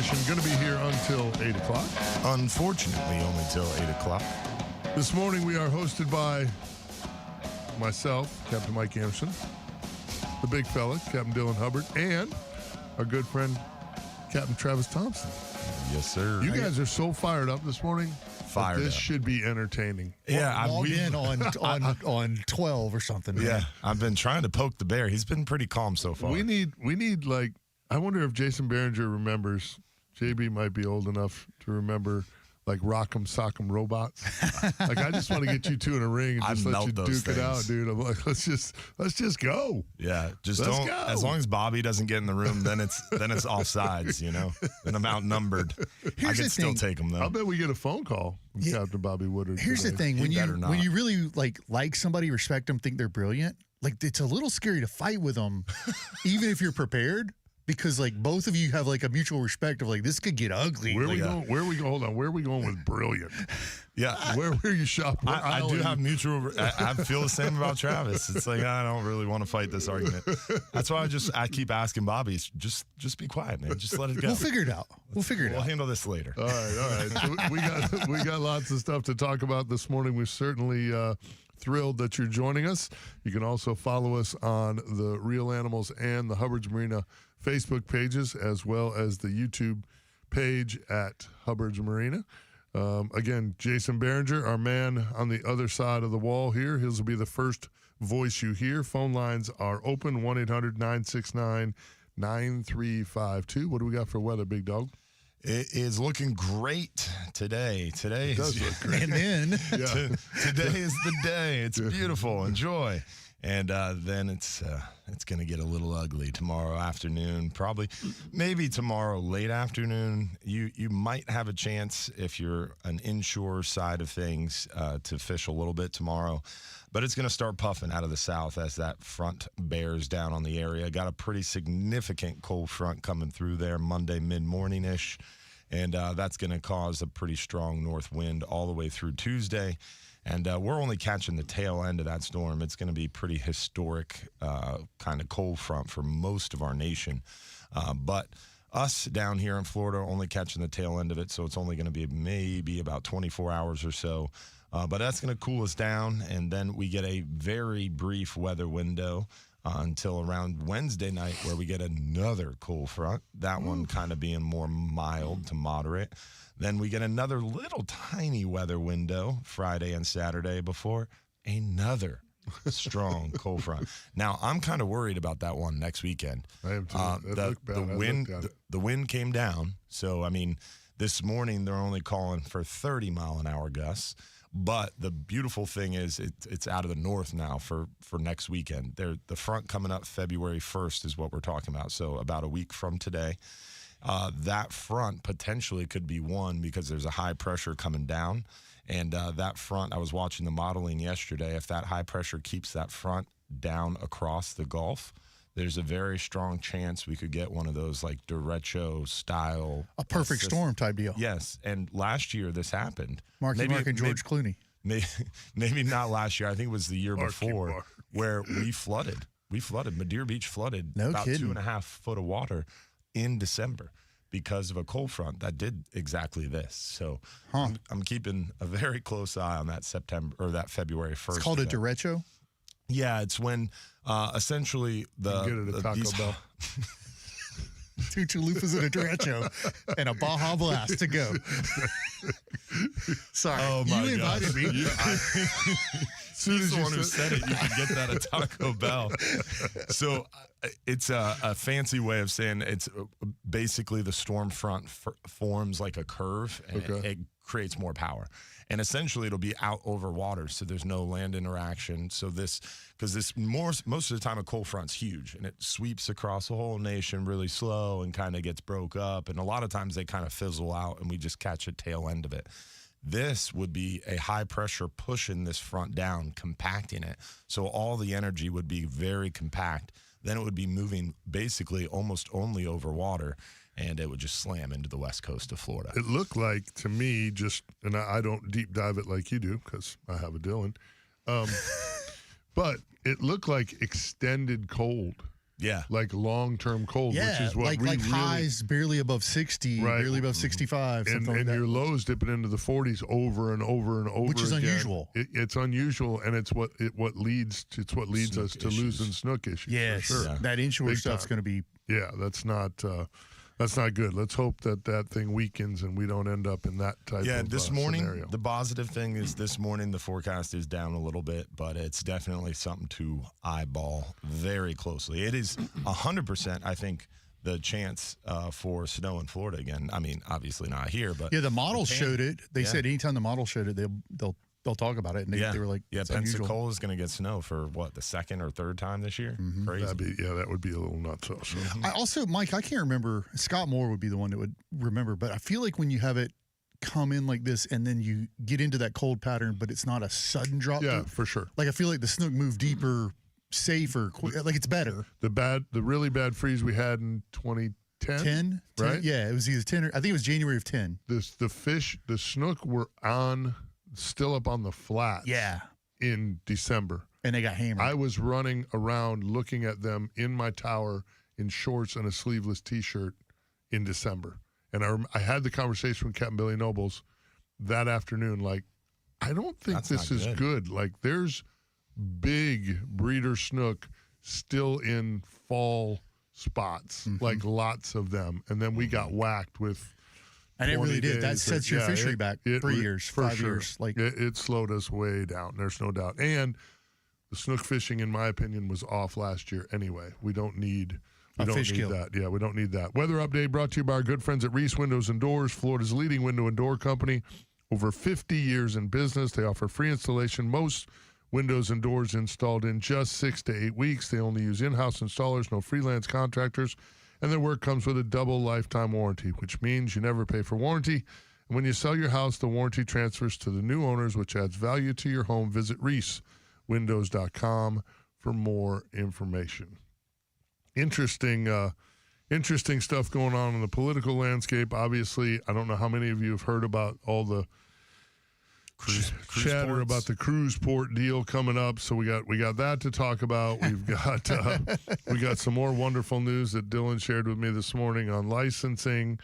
fishing. Going to be here until 8 o'clock. Unfortunately, only till 8 o'clock. This morning we are hosted by myself, Captain Mike Anderson, the big fella, Captain Dylan Hubbard, and our good friend, Captain Travis Thompson. Yes, sir. You guys are so fired up this morning. Fired this up. should be entertaining. Yeah, log in on 12 or something. Man. Yeah, I've been trying to poke the bear. He's been pretty calm so far. We need like, I wonder if Jason Behringer remembers. JB might be old enough to remember like Rock'em Sock'em Robots. Like, I just want to get you two in a ring and just let you duke it out, dude. I'm like, let's just go. Yeah, just Let's don't. go. As long as Bobby doesn't get in the room, then it's offsides. You know, then I'm outnumbered. I can still take him though. I bet we get a phone call from Captain Bobby Woodard. Here's today. the thing: when you really like somebody, respect them, think they're brilliant. Like, it's a little scary to fight with them, even if you're prepared. Because, like, both of you have, like, a mutual respect of, like, this could get ugly. Where are we going? Hold on. Where are we going with brilliant? Yeah. Where are you shopping? I do have mutual. I feel the same about Travis. It's like, I don't really want to fight this argument. That's why I keep asking Bobby, just be quiet, man. Just let it go. We'll figure it out. We'll handle this later. All right. So we got lots of stuff to talk about this morning. We're certainly thrilled that you're joining us. You can also follow us on the Real Animals and the Hubbard's Marina Facebook pages, as well as the YouTube page at Hubbard's Marina. Again, Jason Behringer, our man on the other side of the wall here. His will be the first voice you hear. Phone lines are open, 1-800-969-9352. What do we got for weather, big dog? It is looking great today. Today does look great. And then today is the day. It's beautiful. Enjoy. And then it's going to get a little ugly tomorrow afternoon, probably, maybe tomorrow late afternoon. You might have a chance if you're an inshore side of things to fish a little bit tomorrow, but it's going to start puffing out of the south as that front bears down on the area. Got a pretty significant cold front coming through there Monday mid-morning-ish, and that's going to cause a pretty strong north wind all the way through Tuesday. And we're only catching the tail end of that storm. It's going to be pretty historic kind of cold front for most of our nation. But us down here in Florida are only catching the tail end of it, so it's only going to be maybe about 24 hours or so. But that's going to cool us down, and then we get a very brief weather window until around Wednesday night where we get another cold front, that one kind of being more mild to moderate. Then we get another little tiny weather window Friday and Saturday before another strong cold front. Now, I'm kind of worried about that one next weekend. I am too. The wind came down. So, I mean, this morning they're only calling for 30-mile-an-hour gusts. But the beautiful thing is it's out of the north now for next weekend. The front coming up February 1st is what we're talking about. So about a week from today. That front potentially could be one because there's a high pressure coming down. And that front, I was watching the modeling yesterday. If that high pressure keeps that front down across the Gulf, there's a very strong chance we could get one of those like derecho style. A perfect storm type deal. Yes. And last year this happened. Mark and George Clooney. Maybe not last year. I think it was the year before where we flooded. Madeira Beach flooded about 2.5 foot of water in December because of a cold front that did exactly this. So I'm keeping a very close eye on that February 1st. It's called a derecho? Yeah, it's when essentially you can get it at Taco Bell. 2 chalupas and a derecho and a Baja Blast to go. Sorry. Oh my you invited me. He's the one who said it. You can get that at Taco Bell. So it's a fancy way of saying it's basically the storm front forms like a curve, and it creates more power. And essentially, it'll be out over water, so there's no land interaction. So most of the time, a cold front's huge, and it sweeps across the whole nation really slow and kind of gets broke up. And a lot of times, they kind of fizzle out, and we just catch a tail end of it. This would be a high pressure pushing this front down, compacting it. So all the energy would be very compact. Then it would be moving basically almost only over water, and it would just slam into the west coast of Florida. It looked like to me, and I don't deep dive it like you do because I have a Dylan, but it looked like extended cold Yeah. like long-term cold, which Yeah, is what like we really, highs barely above 60, Right. barely above 65, and, something like and that. your lows dipping into the 40s over and over and over Which is again. unusual. It's unusual, and it's what leads Snook us to issues. losing snook issues. Yes, for sure. Yeah. that inshore Big stuff's time. going to be. Yeah, that's not good. Let's hope that thing weakens and we don't end up in that type of this morning, scenario. the positive thing is this morning the forecast is down a little bit, but it's definitely something to eyeball very closely. It is 100%, I think, the chance for snow in Florida again. I mean, obviously not here, but Yeah, the models Japan- showed it. They Yeah. said anytime the models showed it, they'll talk about it, and they were like, yeah, it's unusual. Pensacola is going to get snow for what, the second or third time this year? Crazy. that would be a little nuts also. I also, Mike, I can't remember. Scott Moore would be the one that would remember, but I feel like when you have it come in like this and then you get into that cold pattern, but it's not a sudden drop. Yeah, for sure. Like I feel like the snook moved deeper, safer, like it's better. The really bad freeze we had in 2010. 10, right? Yeah, it was either 10 or I think it was January of 10. The snook were still up on the flats. Yeah, In December. and they got hammered. I was running around looking at them in my tower in shorts and a sleeveless T-shirt in December. And I had the conversation with Captain Billy Nobles that afternoon. Like, I don't think That's this not is good. good. Like, there's big breeder snook still in fall spots, like lots of them. And then we got whacked with. and it 20 really did. That days sets your fishery back 3 years, for 5 sure. years. Like It slowed us way down. There's no doubt. And the snook fishing, in my opinion, was off last year anyway. We don't need fish kill. that. Yeah, we don't need that. Weather update brought to you by our good friends at Reese Windows and Doors, Florida's leading window and door company. Over 50 years in business. They offer free installation. Most windows and doors installed in just 6 to 8 weeks. They only use in-house installers, no freelance contractors. And their work comes with a double lifetime warranty, which means you never pay for warranty. And when you sell your house, the warranty transfers to the new owners, which adds value to your home. Visit ReeseWindows.com for more information. Interesting stuff going on in the political landscape. Obviously, I don't know how many of you have heard about all the Cruise chatter ports. about the cruise port deal coming up. So we got that to talk about. We've got we got some more wonderful news that Dylan shared with me this morning on licensing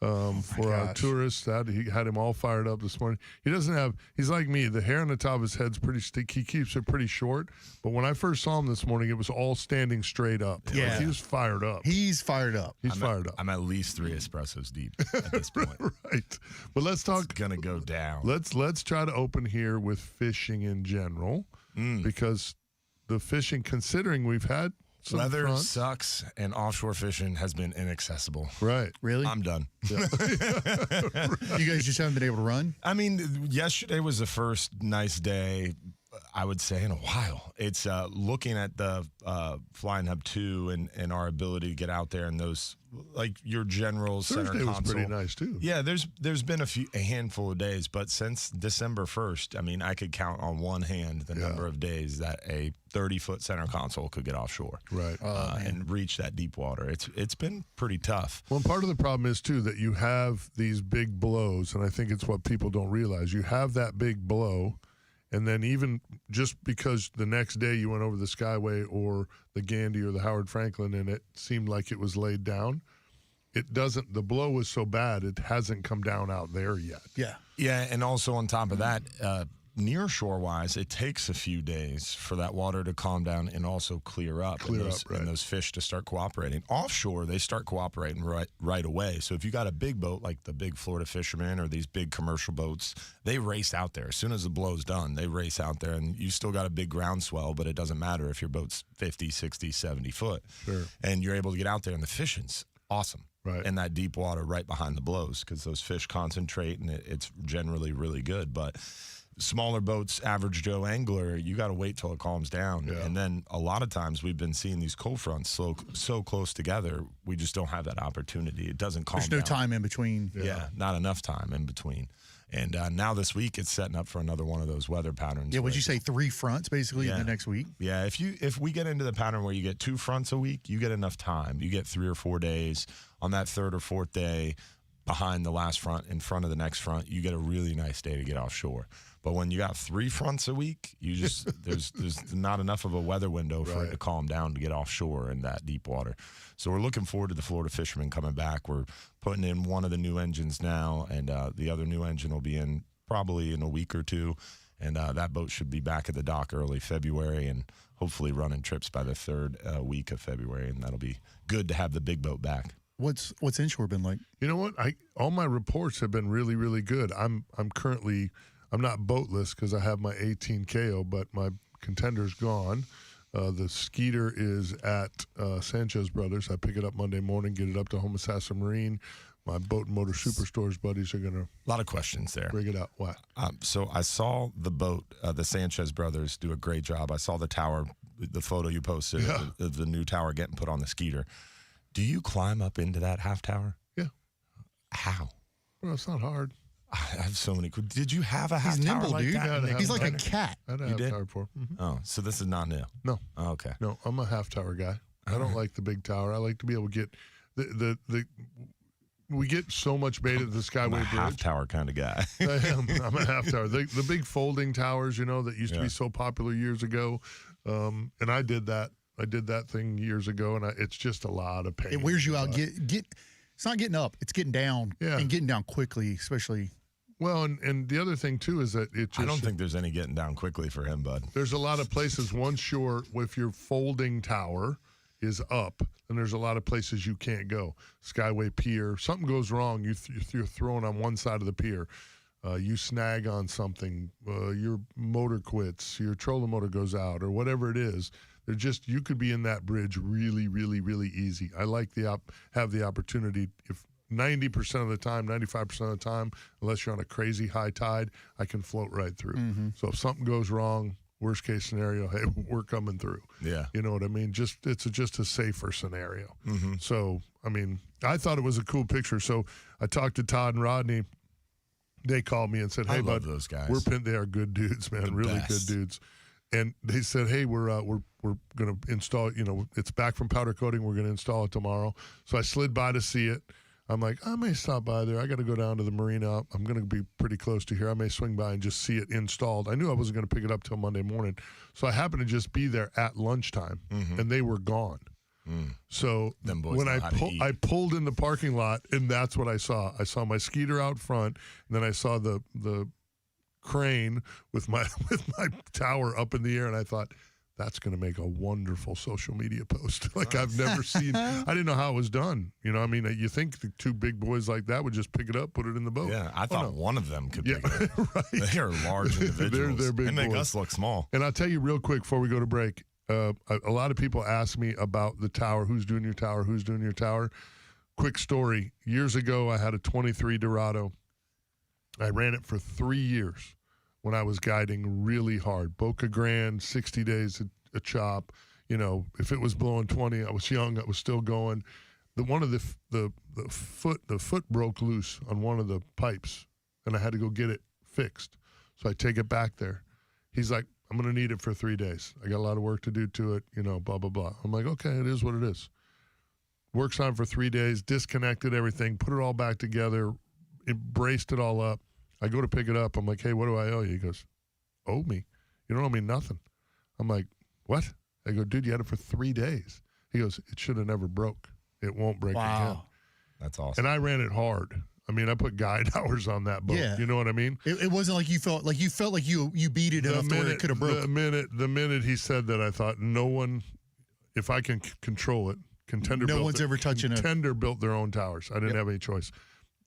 for our gosh. tourists. That he had him all fired up this morning. He's like me. The hair on the top of his head's pretty stick. He keeps it pretty short. But when I first saw him this morning, it was all standing straight up. Like, Yeah. he was fired up. he's fired up. He's fired up. I'm at least 3 espressos deep at this point. Right. But let's talk. It's going to go down. Let's try to open here with fishing in general, because the fishing, considering we've had some Weather fronts, sucks, and offshore fishing has been inaccessible. right? Really? I'm done. You guys just haven't been able to run? I mean, yesterday was the first nice day, I would say, in a while. It's looking at the Flying Hub 2 and our ability to get out there and those, like your general center Thursday was console. pretty nice too. Yeah, there's been a handful of days, but since December 1st, I mean, I could count on one hand the number of days that a 30-foot center console could get offshore, Right. and reach that deep water. It's been pretty tough. Well, part of the problem is too that you have these big blows, and I think it's what people don't realize. You have that big blow, and then even just because the next day you went over the Skyway or the Gandy or the Howard Franklin and it seemed like it was laid down, it doesn't. The blow was so bad it hasn't come down out there yet. Yeah. Yeah, and also on top of that, near shore wise, it takes a few days for that water to calm down and also clear up, right. and those fish to start cooperating. Offshore, they start cooperating right away. So if you got a big boat like the big Florida fishermen or these big commercial boats, they race out there. As soon as the blow's done, they race out there, and you still got a big groundswell, but it doesn't matter if your boat's 50, 60, 70 foot. Sure. And you're able to get out there, and the fishing's awesome. Right. In that deep water right behind the blows, because those fish concentrate, and it's generally really good. But smaller boats, average Joe angler, you got to wait till it calms down. Yeah. And then a lot of times we've been seeing these cold fronts so close together, we just don't have that opportunity. It doesn't calm There's down. no time in between. Yeah, not enough time in between. And now this week it's setting up for another one of those weather patterns. Yeah, would where- you say 3 fronts basically in Yeah. the next week? Yeah, if we get into the pattern where you get 2 fronts a week, you get enough time. You get 3 or 4 days. On that 3rd or 4th day, behind the last front, in front of the next front, you get a really nice day to get offshore. But when you got 3 fronts a week, you just there's not enough of a weather window for it to calm down to get offshore in that deep water. So we're looking forward to the Florida fishermen coming back. We're putting in one of the new engines now, and the other new engine will be in probably in a week or two. And that boat should be back at the dock early February and hopefully running trips by the 3rd week of February. And that'll be good to have the big boat back. What's inshore been like? You know what? All my reports have been really, really good. I'm not boatless because I have my 18 KO, but my contender's gone. The Skeeter is at Sanchez Brothers. I pick it up Monday morning, get it up to Homosassa Marine. My Boat and Motor Superstores buddies are going to A lot of questions there. bring it out. What? So I saw the boat, the Sanchez brothers, do a great job. I saw the tower, the photo you posted of the new tower getting put on the Skeeter. Do you climb up into that half tower? Yeah. How? Well, it's not hard. I have so many. Did you have a half He's tower nimble, like dude. that? He's like a cat. I don't You have did? tower before. Mhm. Oh, so this is not new. No. Oh, okay. No, I'm a half tower guy. I don't like the big tower. I like to be able to get the we get so much bait at the I'm a Skyway half Bridge. tower kind of guy. I'm a half tower. The big folding towers, that used to Yeah. be so popular years ago. And I did that. I did that thing years ago, and it's just a lot of pain. It wears you out. It's not getting up. It's getting down. Yeah. And getting down quickly, especially. Well, and the other thing too is that it just, I don't think there's any getting down quickly for him, bud. there's a lot of places once shore if your folding tower is up, and there's a lot of places you can't go. Skyway Pier, something goes wrong, you're thrown on one side of the pier. You snag on something, your motor quits, your trolling motor goes out, or whatever it is. You could be in that bridge really, really, really easy. I like have the opportunity, if 90% of the time, 95% of the time, unless you're on a crazy high tide, I can float right through. So if something goes wrong, worst case scenario, hey, we're coming through. Yeah. You know what I mean? It's just a safer scenario. So, I mean, I thought it was a cool picture. So I talked to Todd and Rodney. They called me and said, "Hey, I love bud, those guys. they are good dudes, man, The really best. good dudes." And they said, "Hey, we're going to install. It's back from powder coating. We're going to install it tomorrow." So I slid by to see it. I'm like, I may stop by there. I got to go down to the Marina. I'm going to be pretty close to here. I may swing by and just see it installed. I knew I wasn't going to pick it up till Monday morning. So I happened to just be there at lunchtime, and they were gone. So Them boys when know how to eat. I pulled in the parking lot, and that's what I saw. I saw my Skeeter out front, and then I saw the crane with my tower up in the air, and I thought, that's going to make a wonderful social media post. Like I've never seen. I didn't know how it was done. I mean, you think the 2 big boys like that would just pick it up, put it in the boat. Yeah, I thought one of them could pick it up. right. They are large individuals. They're big They make boys. us look small. And I'll tell you real quick before we go to break, a lot of people ask me about the tower. Who's doing your tower? Who's doing your tower? Quick story. Years ago, I had a 23 Dorado. I ran it for 3 years when I was guiding really hard. Boca Grande, 60 days a chop. If it was blowing 20, I was young. I was still going. One of the foot broke loose on one of the pipes, and I had to go get it fixed. So I take it back there. He's like, "I'm going to need it for 3 days. I got a lot of work to do to it, blah, blah, blah." I'm like, okay, it is what it is. Works on it for 3 days, disconnected everything, put it all back together, braced it all up. I go to pick it up. I'm like, "Hey, what do I owe you?" He goes, "Owe me? You don't owe me nothing." I'm like, "What?" I go, "Dude, you had it for 3 days." He goes, "It should have never broke. It won't break again." That's awesome. And I ran it hard. I mean, I put guide hours on that boat. Yeah. You know what I mean? It wasn't like you felt like you beat it enough to where it could have broke. The minute he said that, I thought, no one, if I can control it, No one's ever touching it. Contender built their own towers. I didn't have any choice.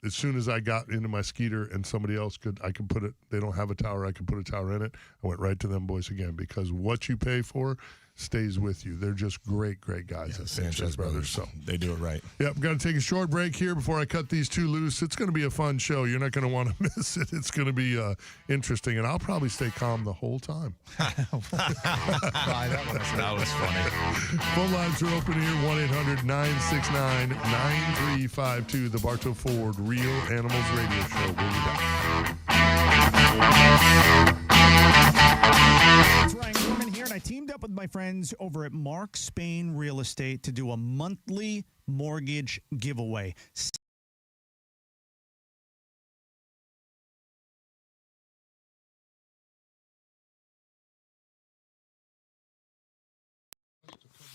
As soon as I got into my Skeeter and somebody else I could put it, they don't have a tower, I could put a tower in it. I went right to them boys again, because what you pay for stays with you. They're just great, great guys at Sanchez Brothers. So They do it right. yep, got to take a short break here before I cut these 2 loose. It's going to be a fun show. You're not going to want to miss it. It's going to be interesting, and I'll probably stay calm the whole time. That was funny. Phone lines are open here, 1-800-969-9352, the Bartow Ford Real Animals Radio Show. We'll be back. It's Ryan Gorman here, and I teamed up with my friends over at Mark Spain Real Estate to do a monthly mortgage giveaway.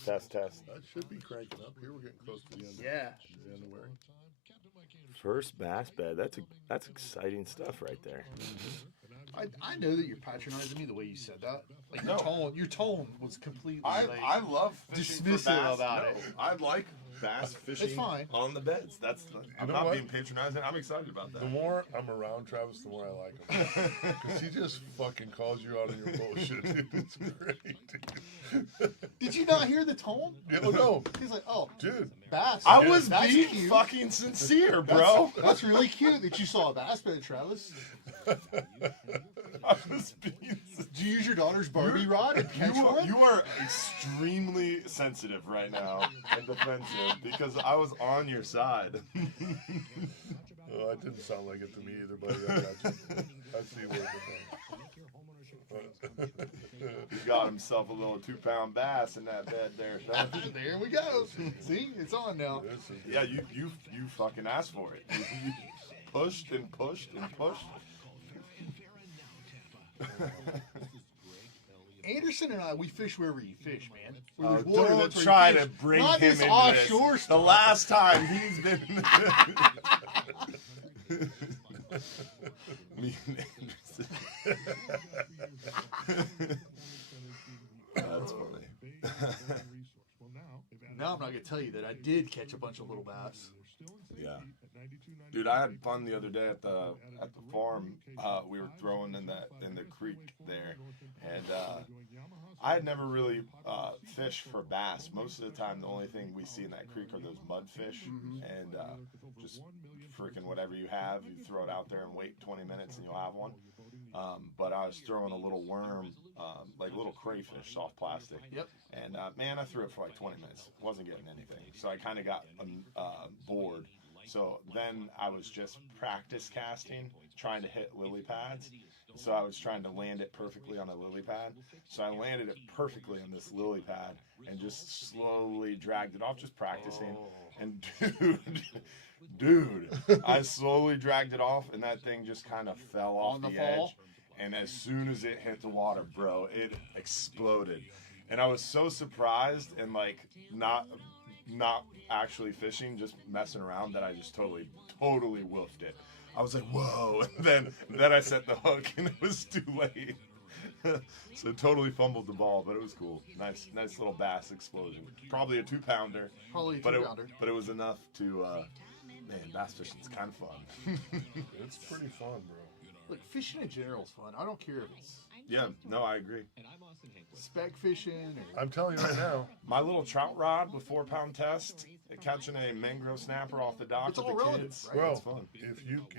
Test. That should be cranking up. Here we're getting close to the end of January. First bass bed. That's exciting stuff right there. I know that you're patronizing me the way you said that. Like No. your tone was completely I love fishing for dismissive bass. about it. I like bass fishing fine. on the beds. I'm know not what? being patronizing. I'm excited about that. The more I'm around Travis, the more I like him. Because he just fucking calls you out on your bullshit, dude. It's great, dude. Did you not hear the tone? Yeah, oh, no. He's like, oh, Dude. bass. I was That's being cute. fucking sincere, bro. That's really cute that you saw a bass bed, Travis. I was being Did you use your daughter's Barbie rod and catch one? You are extremely sensitive right now and defensive because I was on your side. Oh, that didn't sound like it to me either, buddy. I got you. I see where you're going. He got himself a little 2-pound bass in that bed there, son. There we go. See, it's on now. This is Yeah, you fucking asked for it. You pushed and pushed and pushed. Anderson and I, we fish wherever you fish, man. Where Oh, there's water, don't that's where try you to fish. bring Not him this into offshore this. stuff. The last time he's been. Me and Anderson. That's funny. Now I'm not gonna tell you that I did catch a bunch of little bass. Yeah, dude, I had fun the other day at the farm. We were throwing in the creek there, and I had never really fished for bass. Most of the time, the only thing we see in that creek are those mudfish, and just freaking whatever you have, you throw it out there and wait 20 minutes and you'll have one. But I was throwing a little worm, like little crayfish, soft plastic. Yep. And man, I threw it for like 20 minutes. Wasn't getting anything. So I kind of got bored. So then I was just practice casting, trying to hit lily pads. So I was trying to land it perfectly on a lily pad. So I landed it perfectly on this lily pad and just slowly dragged it off, just practicing. And dude, I slowly dragged it off, and that thing just kind of fell off On the the fall? edge. And as soon as it hit the water, bro, it exploded. And I was so surprised and like not actually fishing, just messing around, that I just totally woofed it. I was like, whoa. And then I set the hook and it was too late. So totally fumbled the ball, but it was cool. Nice little bass explosion. Probably a 2-pounder. Probably a but 2-pounder. But it was enough to, man, bass fishing's kind of fun. it's pretty fun, bro. Look, fishing in general is fun. I don't care if it's Yeah, no, I agree. speck fishing or I'm telling you right now, My little trout rod with 4-pound test, catching a mangrove snapper off the dock It's with all the relative, kids. right? bro, It's fun.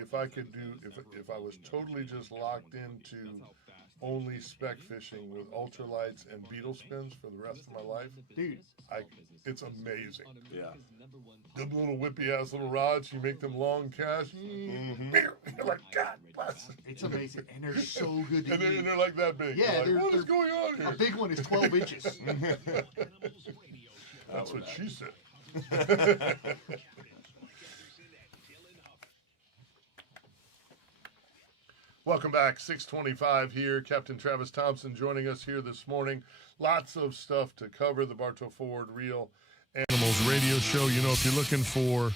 if I could do, if I was totally just locked into only speck fishing with ultralights and beetle spins for the rest of my life, dude. it's amazing. Yeah. Them little whippy ass little rods, you make them long cast. You're like, God bless. It's amazing, and they're so good to And eat. they're like that big. Yeah, You're like, what they're- is going on A here? big one is 12 inches. That's what she said. Welcome back, 625 here. Captain Travis Thompson joining us here this morning. Lots of stuff to cover. The Bartow Ford Real Animals radio show. You know, if you're looking for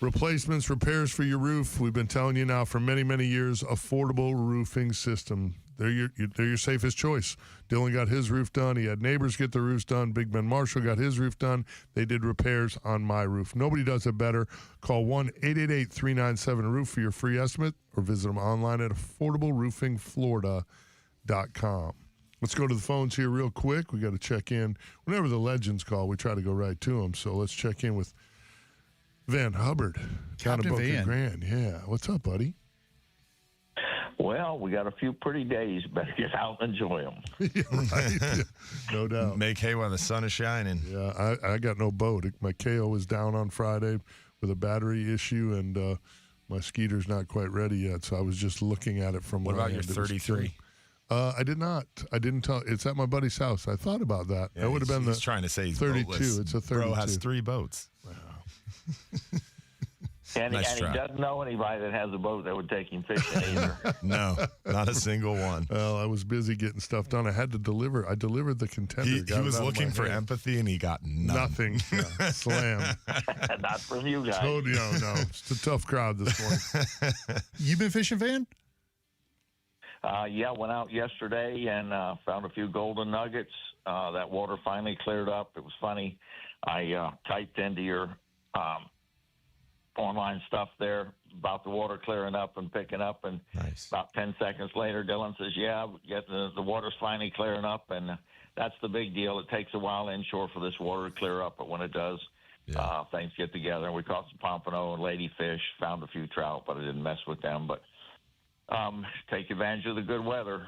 replacements, repairs for your roof, we've been telling you now for many, many years, Affordable Roofing System. They're your safest choice. Dylan got his roof done. He had neighbors get their roofs done. Big Ben Marshall got his roof done. They did repairs on my roof. Nobody does it better. Call 1-888-397-ROOF for your free estimate or visit them online at affordableroofingflorida.com. Let's go to the phones here real quick. We got to check in. Whenever the legends call, we try to go right to them. So let's check in with Van Hubbard down Captain in Boca Van. Grande. Yeah. What's up, buddy? Well, we got a few pretty days. Better get out and enjoy them. Yeah, right. Yeah, no doubt. Make hay while the sun is shining. Yeah, I got no boat. My KO was down on Friday with a battery issue, and my Skeeter's not quite ready yet. So I was just looking at it from What about land. your It was 33? I did not. I didn't tell. It's at my buddy's house. I thought about that. Yeah, that would have been he's the trying to say he's 32. boatless. It's a Bro has 32. 3 boats. And, Nice and try. he doesn't know anybody that has a boat that would take him fishing either. No, not a single one. Well, I was busy getting stuff done. I had to deliver. I delivered the contender. He got it was out of looking my for hand. empathy, and he got none. Nothing. Yeah, slam. Not from you guys. Oh, no. It's a tough crowd this morning. You been fishing, Van? Yeah, went out yesterday and found a few golden nuggets. That water finally cleared up. It was funny. I typed into your online stuff there about the water clearing up and picking up, and Nice. about 10 seconds later, Dylan says, yeah, the water's finally clearing up, and that's the big deal. It takes a while inshore for this water to clear up, but when it does, things get together. And we caught some pompano and ladyfish, found a few trout, but I didn't mess with them. But take advantage of the good weather.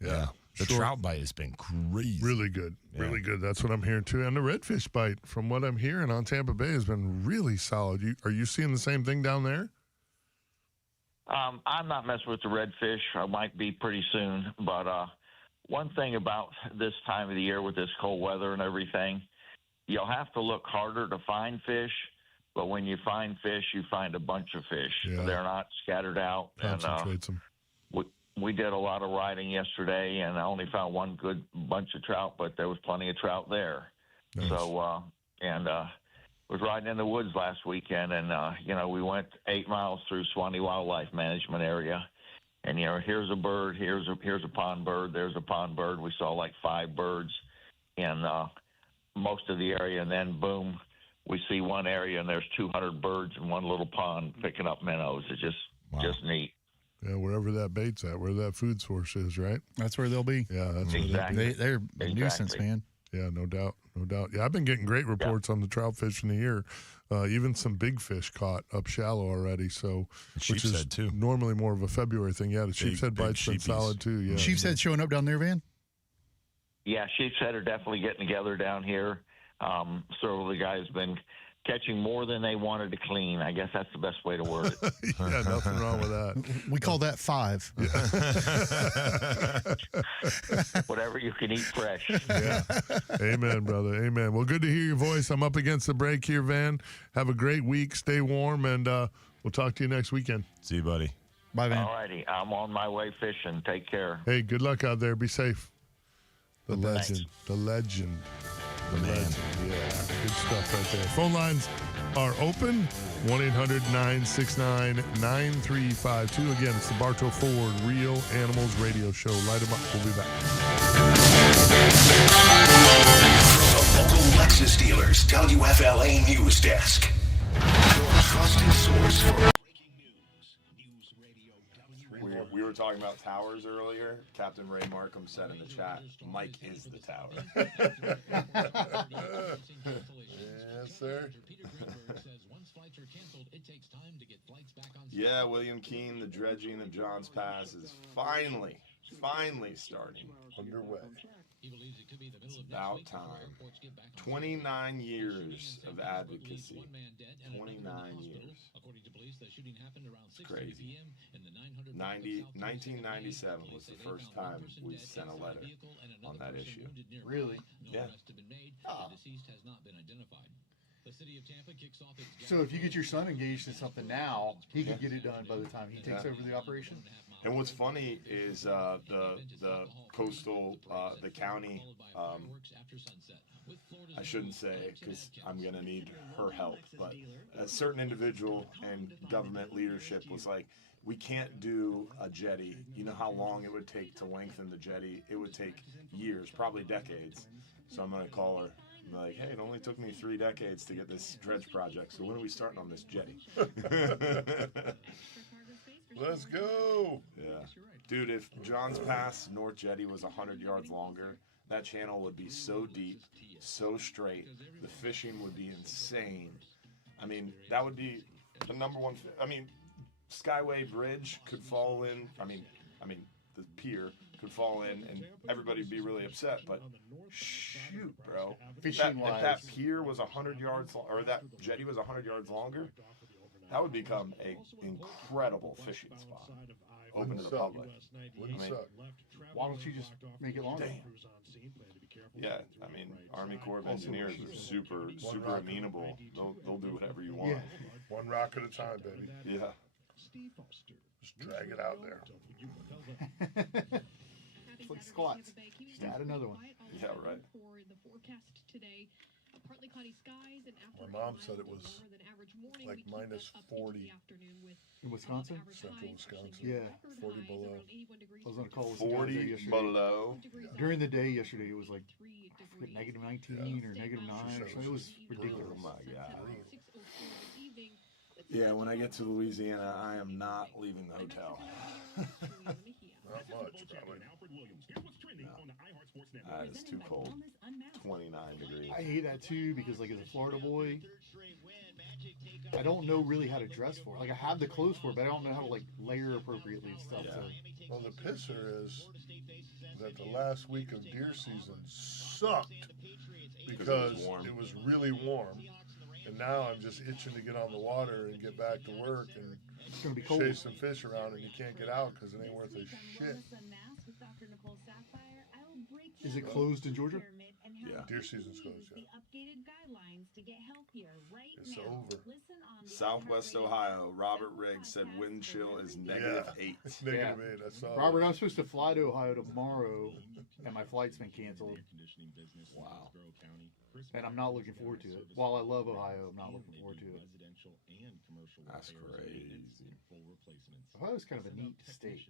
Yeah. The Sure. trout bite has been crazy. Really good. Yeah. Really good. That's what I'm hearing, too. And the redfish bite, from what I'm hearing on Tampa Bay, has been really solid. Are you seeing the same thing down there? I'm not messing with the redfish. I might be pretty soon. But one thing about this time of the year with this cold weather and everything, you'll have to look harder to find fish. But when you find fish, you find a bunch of fish. Yeah. They're not scattered out. Concentrates them. We did a lot of riding yesterday, and I only found one good bunch of trout, but there was plenty of trout there. Nice. So, was riding in the woods last weekend, and, we went 8 miles through Swanee Wildlife Management area. And, here's a bird, here's a pond bird, there's a pond bird. We saw like 5 birds in most of the area, and then, boom, we see one area, and there's 200 birds in one little pond picking up minnows. It's just neat. Yeah, wherever that bait's at, where that food source is, right? That's where they'll be. Yeah, that's where Exactly. They're a nuisance, Exactly. man. Yeah, no doubt. Yeah, I've been getting great reports on the trout fishing here. Even some big fish caught up shallow already. So, which is Sheepshead, too. normally more of a February thing. Yeah, the sheepshead big bite's been sheepies. solid too. Yeah, Sheepshead showing up down there, Van? Yeah, sheepshead are definitely getting together down here. So the guys been catching more than they wanted to clean. I guess that's the best way to word it. yeah, nothing wrong with that. We call that 5. Whatever you can eat fresh. Yeah, amen, brother. Amen. Well, good to hear your voice. I'm up against the break here, Van. Have a great week. Stay warm, and we'll talk to you next weekend. See you, buddy. Bye, Van. All righty. I'm on my way fishing. Take care. Hey, good luck out there. Be safe. The Thanks. legend. The legend. The Man. legend. Yeah, good stuff right there. Phone lines are open. 1-800-969-9352. Again, it's the Bartow Ford Real Animals Radio Show. Light 'em up. We'll be back. The local Lexus dealers WFLA News Desk. Your trusted source for breaking news. News Radio We were talking about towers earlier. Captain Ray Markham said in the chat, Mike is the tower. Yes, sir. Yeah, William Keene, the dredging of Johns Pass is finally starting. Underway. It's about time. 29 years of advocacy. 29 years. It's crazy. 1997 was the first time we sent a letter on that issue. Really? Yeah. So if you get your son engaged in something now, he could get it done by the time he takes over the operation? And what's funny is the coastal, the county, I shouldn't say because I'm going to need her help, but a certain individual and government leadership was like, we can't do a jetty. You know how long it would take to lengthen the jetty? It would take years, probably decades. So I'm going to call her. I'm like, hey, it only took me 3 decades to get this dredge project, so when are we starting on this jetty? Let's go. Yeah. Dude, if Johns Pass North Jetty was 100 yards longer, that channel would be so deep, so straight. The fishing would be insane. I mean, that would be the number one. Skyway Bridge could fall in. I mean, the pier could fall in, and everybody'd be really upset. But shoot, bro, if that pier was 100 yards, or that jetty was 100 yards longer, that would become a incredible fishing spot, open to the public. Wouldn't suck. Why don't you just make it longer? Yeah, I mean, Army Corps of Engineers are super amenable. They'll do whatever you want. One rock at a time, baby. Yeah. Just drag it out there. It's like squats. Just add another one. Yeah, right. My mom said it was like minus 40 In Wisconsin? central Wisconsin. Yeah. 40 below. I was on a call with some guys there 40 yesterday. below. During the day yesterday, it was like negative 19 or negative 9 or something. It was ridiculous. Oh my God. Yeah, when I get to Louisiana, I am not leaving the hotel. Not much, probably. That is too cold. 29 degrees. I hate that too because, like, as a Florida boy, I don't know really how to dress for it. Like, I have the clothes for it, but I don't know how to, like, layer appropriately and stuff. Yeah. So. Well, the pisser is that the last week of deer season sucked because it was really warm. And now I'm just itching to get on the water and get back to work and It's going to be cold. chase some fish around, and you can't get out because it ain't worth a shit. Is it closed in Georgia? Yeah. Deer season's closed, yeah. It's over. Southwest Ohio, Robert Riggs said wind chill is -8. It's negative 8. I saw Robert, that. I'm supposed to fly to Ohio tomorrow, and my flight's been canceled. Wow. And I'm not looking forward to it. While I love Ohio, I'm not looking forward to it. That's crazy. Ohio's kind of a neat state.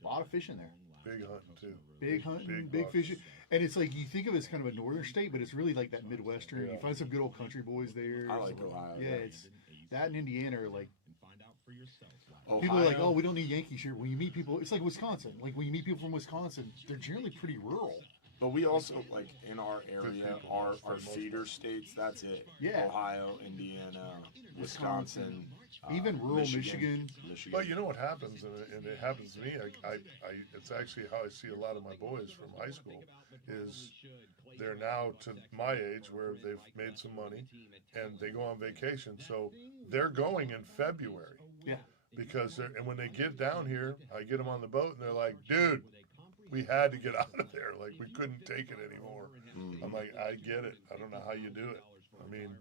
A lot of fishing there. Big hunting, too. Big hunting, Big big bucks. fishing. And it's like, you think of it as kind of a northern state, but it's really like that Midwestern. Yeah. You find some good old country boys there. I like Ohio. Yeah, it's that and Indiana are like, Ohio, people are like, oh, we don't need Yankees here. When you meet people, it's like Wisconsin. Like, when you meet people from Wisconsin, they're generally pretty rural. but we also, like, in our area, our feeder states, that's it. Yeah. Ohio, Indiana, Wisconsin. Even rural Michigan. But you know what happens, and it happens to me. It's actually how I see a lot of my boys from high school. Is they're now to my age where they've made some money, and they go on vacation. So they're going in February. Yeah. Because and when they get down here, I get them on the boat, and they're like, "Dude, we had to get out of there. Like, we couldn't take it anymore." I'm like, I get it. I don't know how you do it. I mean,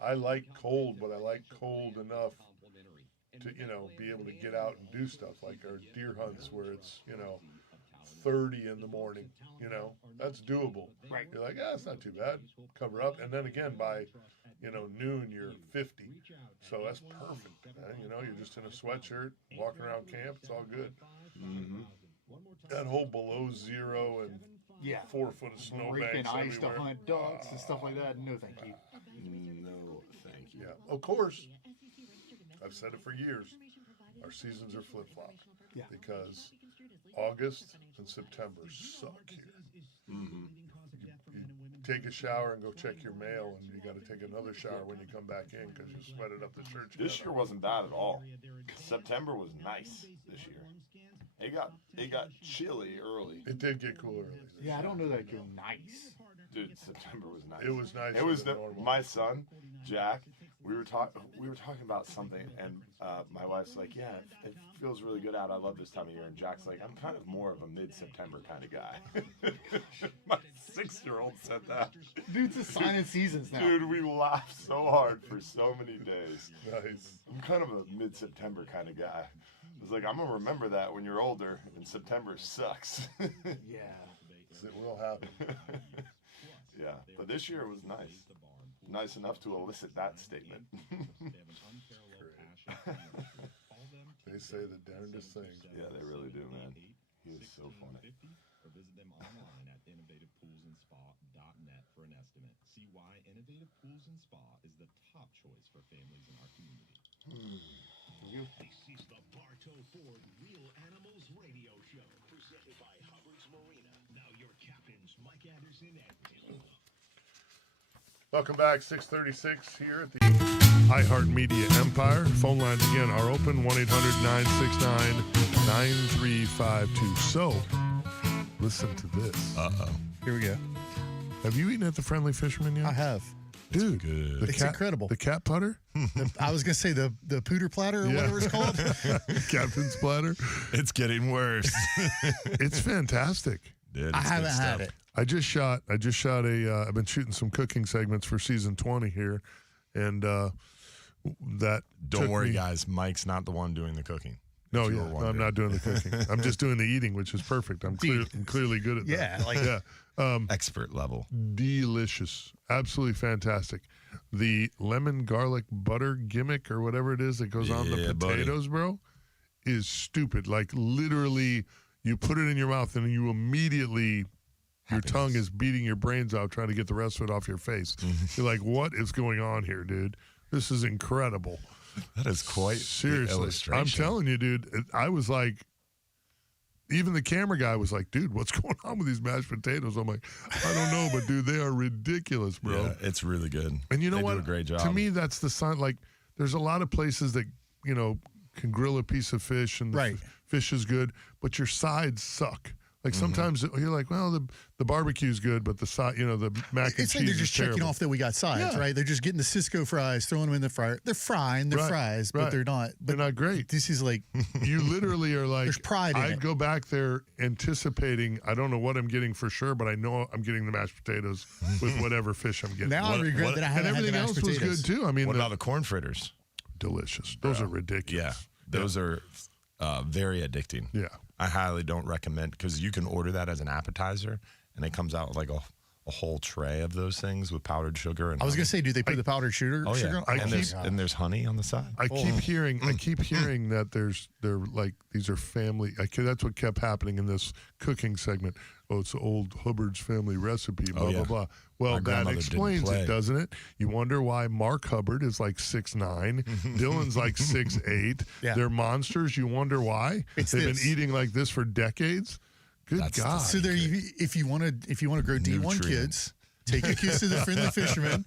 I like cold, but I like cold enough to, be able to get out and do stuff like our deer hunts where it's, 30 in the morning, that's doable. Right. You're like, it's not too bad. Cover up. And then again, by, noon, you're 50. So that's perfect. You're just in a sweatshirt, walking around camp. It's all good. Mm-hmm. That whole below zero and Yeah. 4 foot of Breaking snowbanks ice to everywhere. hunt ducks and stuff like that. No, thank you. No, thank you. Yeah, of course. I've said it for years. Our seasons are flip-flopped. Yeah. Because August and September suck here. Mm-hmm. You take a shower and go check your mail, and you got to take another shower when you come back in because you sweated up the shirt. This year wasn't bad at all. September was nice this year. It got chilly early. It did get cooler early. Yeah, I don't know that it'd go nice. Dude, September was nice. It was nice. It was than normal. my son, Jack. We were talking about something, and my wife's like, "Yeah, it feels really good out. I love this time of year." And Jack's like, "I'm kind of more of a mid-September kind of guy." My 6-year-old said that. Dude, it's a sign of seasons now. Dude, we laughed so hard for so many days. Nice. I'm kind of a mid-September kind of guy. I was like, I'm gonna remember that when you're older, and September sucks. Yeah. It will happen. Yeah, but this year was nice. Nice enough to elicit that statement. They say the darndest things. Yeah, they really do, man. He is so funny. Or visit them online at innovativepoolsandspa.net for an estimate. See why Innovative Pools and Spa is the top choice for families in our community. This is the Bartow Ford Real Animals Radio Show, presented by Hubbard's Marina. Now your captains, Mike Anderson and Dylan. Welcome back, 636 here at the iHeartMedia Empire. Phone lines again are open, 1-800-969-9352. So, listen to this. Uh-oh. Here we go. Have you eaten at the Friendly Fisherman yet? I have. Dude, good. It's incredible. The cat putter? I was going to say the pooter platter or whatever it's called. Captain's platter. It's getting worse. It's fantastic. Dude, I it's haven't good had stuff. it. I've been shooting some cooking segments for season 20 here, And that Don't took worry, me- guys. Mike's not the one doing the cooking. No, if you yeah, were no, I'm wondering. not doing the cooking. I'm just doing the eating, which is perfect. I'm clearly good at that. Yeah, like Yeah. Expert level. Delicious. Absolutely fantastic. The lemon garlic butter gimmick or whatever it is that goes on the Yeah, buddy. potatoes, bro, is stupid. Like literally, you put it in your mouth and you immediately, your tongue is beating your brains out trying to get the rest of it off your face. You're like, what is going on here, dude? This is incredible. That is quite the Seriously. illustration. I'm telling you, dude, I was like, even the camera guy was like, dude, what's going on with these mashed potatoes? I'm like, I don't know, but dude, they are ridiculous, bro. Yeah, it's really good. And you know they what? do a great job. To me, that's the sign. Like, there's a lot of places that, you know, can grill a piece of fish and the Right. fish is good, but your sides suck. Like Mm-hmm. sometimes you're like, well, the barbecue's good, but the side, you know, the mac and it's cheese like they're is just checking terrible. off that we got sides, Yeah. right? They're just getting the Cisco fries, throwing them in the fryer. They're frying their Right, fries, but right. they're not. They're But not great. this is like You literally are like, There's pride in I'd it. go back there anticipating, I don't know what I'm getting for sure, but I know I'm getting the mashed potatoes with whatever fish I'm getting. now I What- regret what- that I and haven't had the everything mashed else was potatoes. good too. I mean, What about the corn fritters? delicious. Those are ridiculous. Yeah, those are very addicting. Yeah. I highly don't recommend because you can order that as an appetizer, and it comes out with like a whole tray of those things with powdered sugar. And I was honey. gonna say, do they put the powdered sugar? Oh sugar yeah, on? I and, keep- there's honey on the side. I keep hearing that they're like these are family. That's what kept happening in this cooking segment. Oh, it's the old Hubbard's family recipe. Blah Oh, yeah. blah blah. Well, My that grandmother didn't explains play. it, doesn't it? You wonder why Mark Hubbard is like 6'9", Dylan's like 6'8". Yeah. They're monsters. You wonder why? It's They've this. been eating like this for decades. Good That's the God. So there, if you want to grow D1 Nutrients. kids, take your kids to the Friendly Fisherman.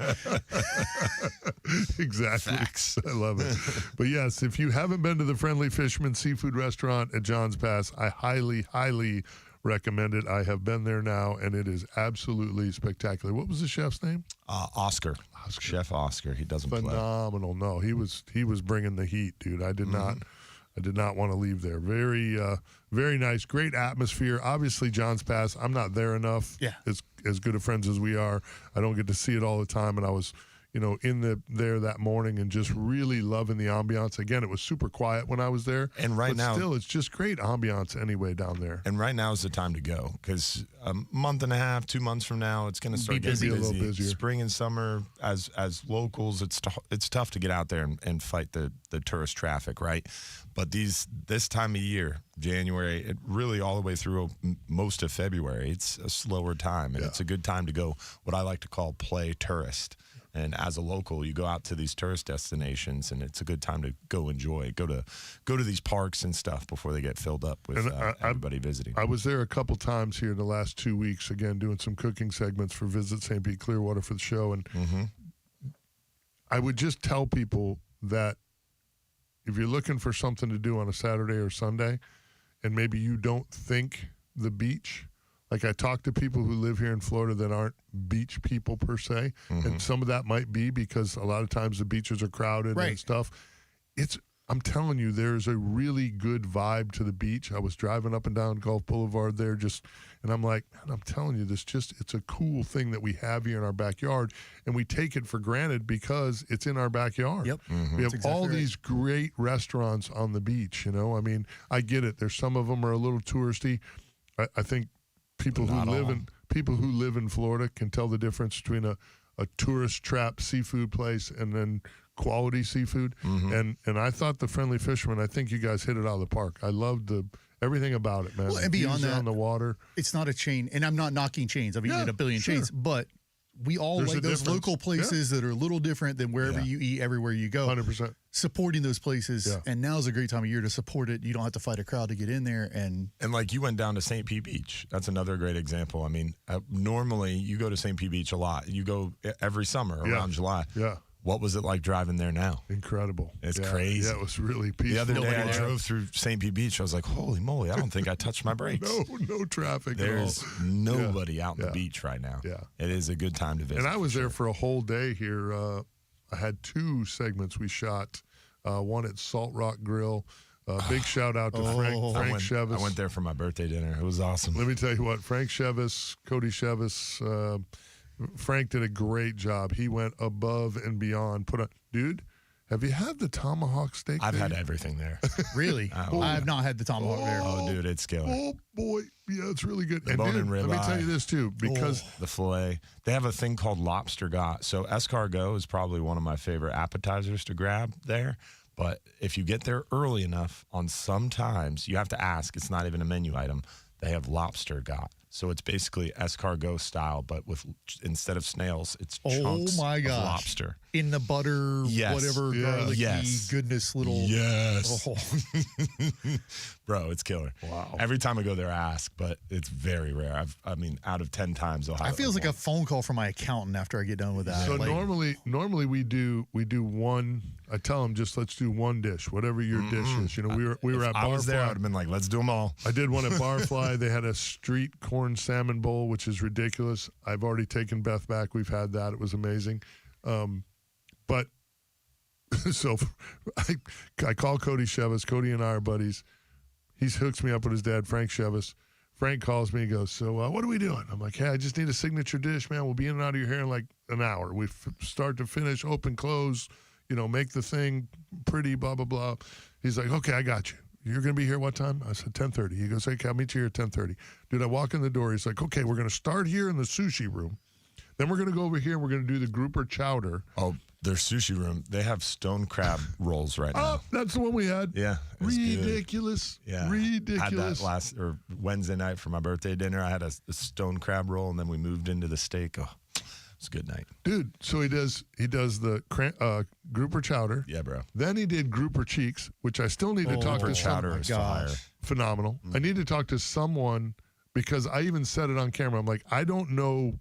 Exactly. Facts. I love it. But yes, if you haven't been to the Friendly Fisherman Seafood Restaurant at Johns Pass, I highly, highly recommend it. I have been there now, and it is absolutely spectacular. What was the chef's name? Oscar, Chef Oscar. He doesn't play. Phenomenal. No, he was bringing the heat, dude. I did not want to leave there. Very, very nice. Great atmosphere. Obviously, Johns Pass. I'm not there enough. Yeah. As good of friends as we are, I don't get to see it all the time. And I was, there that morning and just really loving the ambiance. Again, it was super quiet when I was there. And right but now- still, it's just great ambiance anyway down there. And right now is the time to go because a month and a half, 2 months from now, it's going to start busy. getting Be a little busy. busier. Spring and summer, as locals, it's tough to get out there and fight the tourist traffic, right? But this time of year, January, it really all the way through most of February, it's a slower time, and it's a good time to go. What I like to call play tourist. And as a local, you go out to these tourist destinations, and it's a good time to go enjoy. Go to these parks and stuff before they get filled up with And everybody visiting. I was there a couple times here in the last 2 weeks, again, doing some cooking segments for Visit St. Pete Clearwater for the show. And I would just tell people that if you're looking for something to do on a Saturday or Sunday, and maybe you don't think the beach, like I talk to people who live here in Florida that aren't beach people per se, and some of that might be because a lot of times the beaches are crowded Right. and stuff. I'm telling you, there's a really good vibe to the beach. I was driving up and down Gulf Boulevard there and I'm like, man, I'm telling you, it's a cool thing that we have here in our backyard, and we take it for granted because it's in our backyard. Yep. We have That's all exactly right. these great restaurants on the beach, I mean, I get it. There's some of them are a little touristy. I think people who Not live all. in Florida can tell the difference between a tourist trap seafood place and then quality seafood. And I thought the Friendly Fisherman, I think you guys hit it out of the park. I loved everything about it, man. Well, The and beyond views that, on the water. It's not a chain, and I'm not knocking chains. I've eaten Yeah, at a billion sure. chains, but we all There's like a those difference. local places that are a little different than wherever Yeah. you eat, everywhere you go. 100%. Supporting those places, Yeah. and now's a great time of year to support it. You don't have to fight a crowd to get in there, and And like you went down to St. Pete Beach. That's another great example. I mean, normally you go to St. Pete Beach a lot. You go every summer Yeah. around July. Yeah. What was it like driving there now? Incredible. It's Yeah, crazy. Yeah, it was really peaceful. The other day I Nobody drove through St. Pete Beach. I was like, holy moly, I don't think I touched my brakes. No traffic There's at all. nobody out on Yeah. the beach right now. Yeah. It is a good time to visit. And I was for there sure. for a whole day here. I had 2 segments we shot. One at Salt Rock Grill. Big shout out to Frank Chevis. I went there for my birthday dinner. It was awesome. Let me tell you what, Frank Chevis, Cody Chevis, Frank did a great job. He went above and beyond. Dude, have you had the tomahawk steak? I've there? had everything there. Really? Oh, I have not had the tomahawk there. Oh, dude, it's killer. Oh boy, yeah, it's really good. The And bone dude, and rib let me tell eye. you this too, because The filet. They have a thing called lobster got. So escargot is probably one of my favorite appetizers to grab there. But if you get there early enough, on sometimes you have to ask. It's not even a menu item. They have lobster got. So it's basically escargot style, but with instead of snails, it's chunks my of gosh. lobster. In the butter, Yes. whatever, Yeah. garlicky Yes. goodness little. Yes. Oh. Bro, it's killer. Wow. Every time I go there, I ask, but it's very rare. I mean, out of 10 times, they'll have I feels like a one. phone call from my accountant after I get done with that. so Like, normally we do one. I tell them just let's do one dish, whatever your dish is. You know, we were If at I was there, I would Barfly. have been like, let's do them all. I did one at Barfly. They had a street corn salmon bowl, which is ridiculous. I've already taken Beth back. We've had that. It was amazing. But so I call Cody Chevis. Cody and I are buddies. He hooks me up with his dad, Frank Chevis. Frank calls me and goes, so what are we doing? I'm like, hey, I just need a signature dish, man. We'll be in and out of your hair in like an hour. We start to finish, open, close, you know, make the thing pretty, blah, blah, blah. He's like, okay, I got you. You're going to be here what time? I said 10:30. He goes, hey, I'll meet you here at 10:30. Dude, I walk in the door. He's like, okay, we're going to start here in the sushi room. Then we're going to go over here and we're going to do the grouper chowder. Oh, their sushi room, they have stone crab rolls right now. Oh, that's the one we had. Yeah. it's good. Ridiculous. Yeah. Ridiculous. Had that Wednesday night for my birthday dinner. I had a stone crab roll, and then we moved into the steak. Oh, it's a good night. Dude, so he does the grouper chowder. Yeah, bro. Then he did grouper cheeks, which I still need to talk Grouper to chowder some is fire. phenomenal. I need to talk to someone because I even said it on camera. I'm like, I don't know.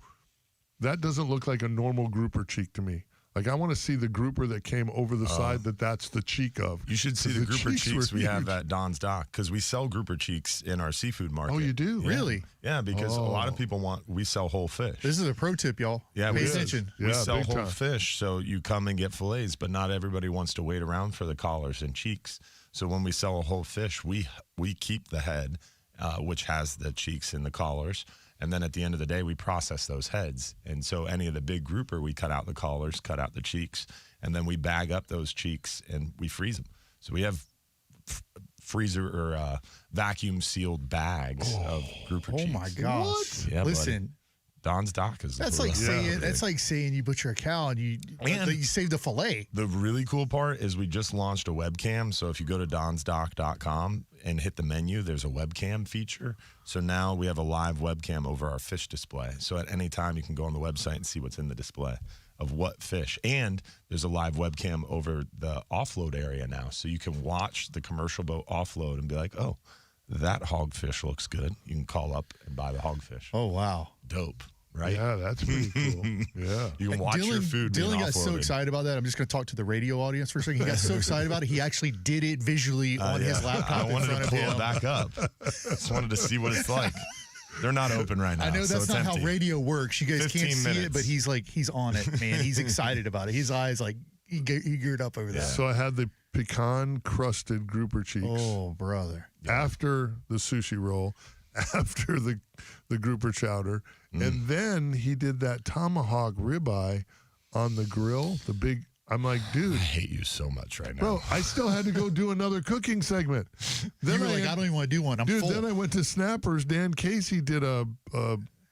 That doesn't look like a normal grouper cheek to me. Like, I want to see the grouper that came over the side that's the cheek of. You should see 'Cause the grouper cheeks were we have huge. at Don's Dock, because we sell grouper cheeks in our seafood market. Oh, you do? Yeah. Really? Yeah, because a lot of people we sell whole fish. This is a pro tip, y'all. Yeah, Pay we attention. We Yeah, sell big whole time. fish, so you come and get fillets, but not everybody wants to wait around for the collars and cheeks. So when we sell a whole fish, we keep the head, which has the cheeks and the collars, and then at the end of the day, we process those heads. And so any of the big grouper, we cut out the collars, cut out the cheeks, and then we bag up those cheeks and we freeze them. So we have freezer or vacuum sealed bags of grouper Oh cheeks. my gosh! Yeah, buddy. Listen, Don's Dock is that's like saying Yeah. you butcher a cow and you save the fillet. The really cool part is we just launched a webcam. So if you go to donsdock.com and hit the menu, there's a webcam feature. So now we have a live webcam over our fish display. So at any time you can go on the website and see what's in the display of what fish. And there's a live webcam over the offload area now. So you can watch the commercial boat offload and be like, oh, that hogfish looks good. You can call up and buy the hogfish. Oh wow! Dope, right? Yeah, that's pretty cool. Yeah. You can watch your food being Dylan got so offloaded. excited about that. I'm just going to talk to the radio audience for a second. He got so excited about it. He actually did it visually on his laptop I in wanted front to of pull him. it back up. Just wanted to see what it's like. They're not open right now. I know so that's it's not empty. how radio works. You guys 15 can't see it, minutes. but he's on it, man. He's excited about it. His eyes he geared up over there. So I had the pecan crusted grouper cheeks Oh, brother. after the sushi roll, after the grouper chowder, and then he did that tomahawk ribeye on the grill. The big. I'm like, dude. I hate you so much right now. Bro, I still had to go do another cooking segment. Then You were like, I don't even want to do one. I'm dude, full. then I went to Snappers. Dan Casey did a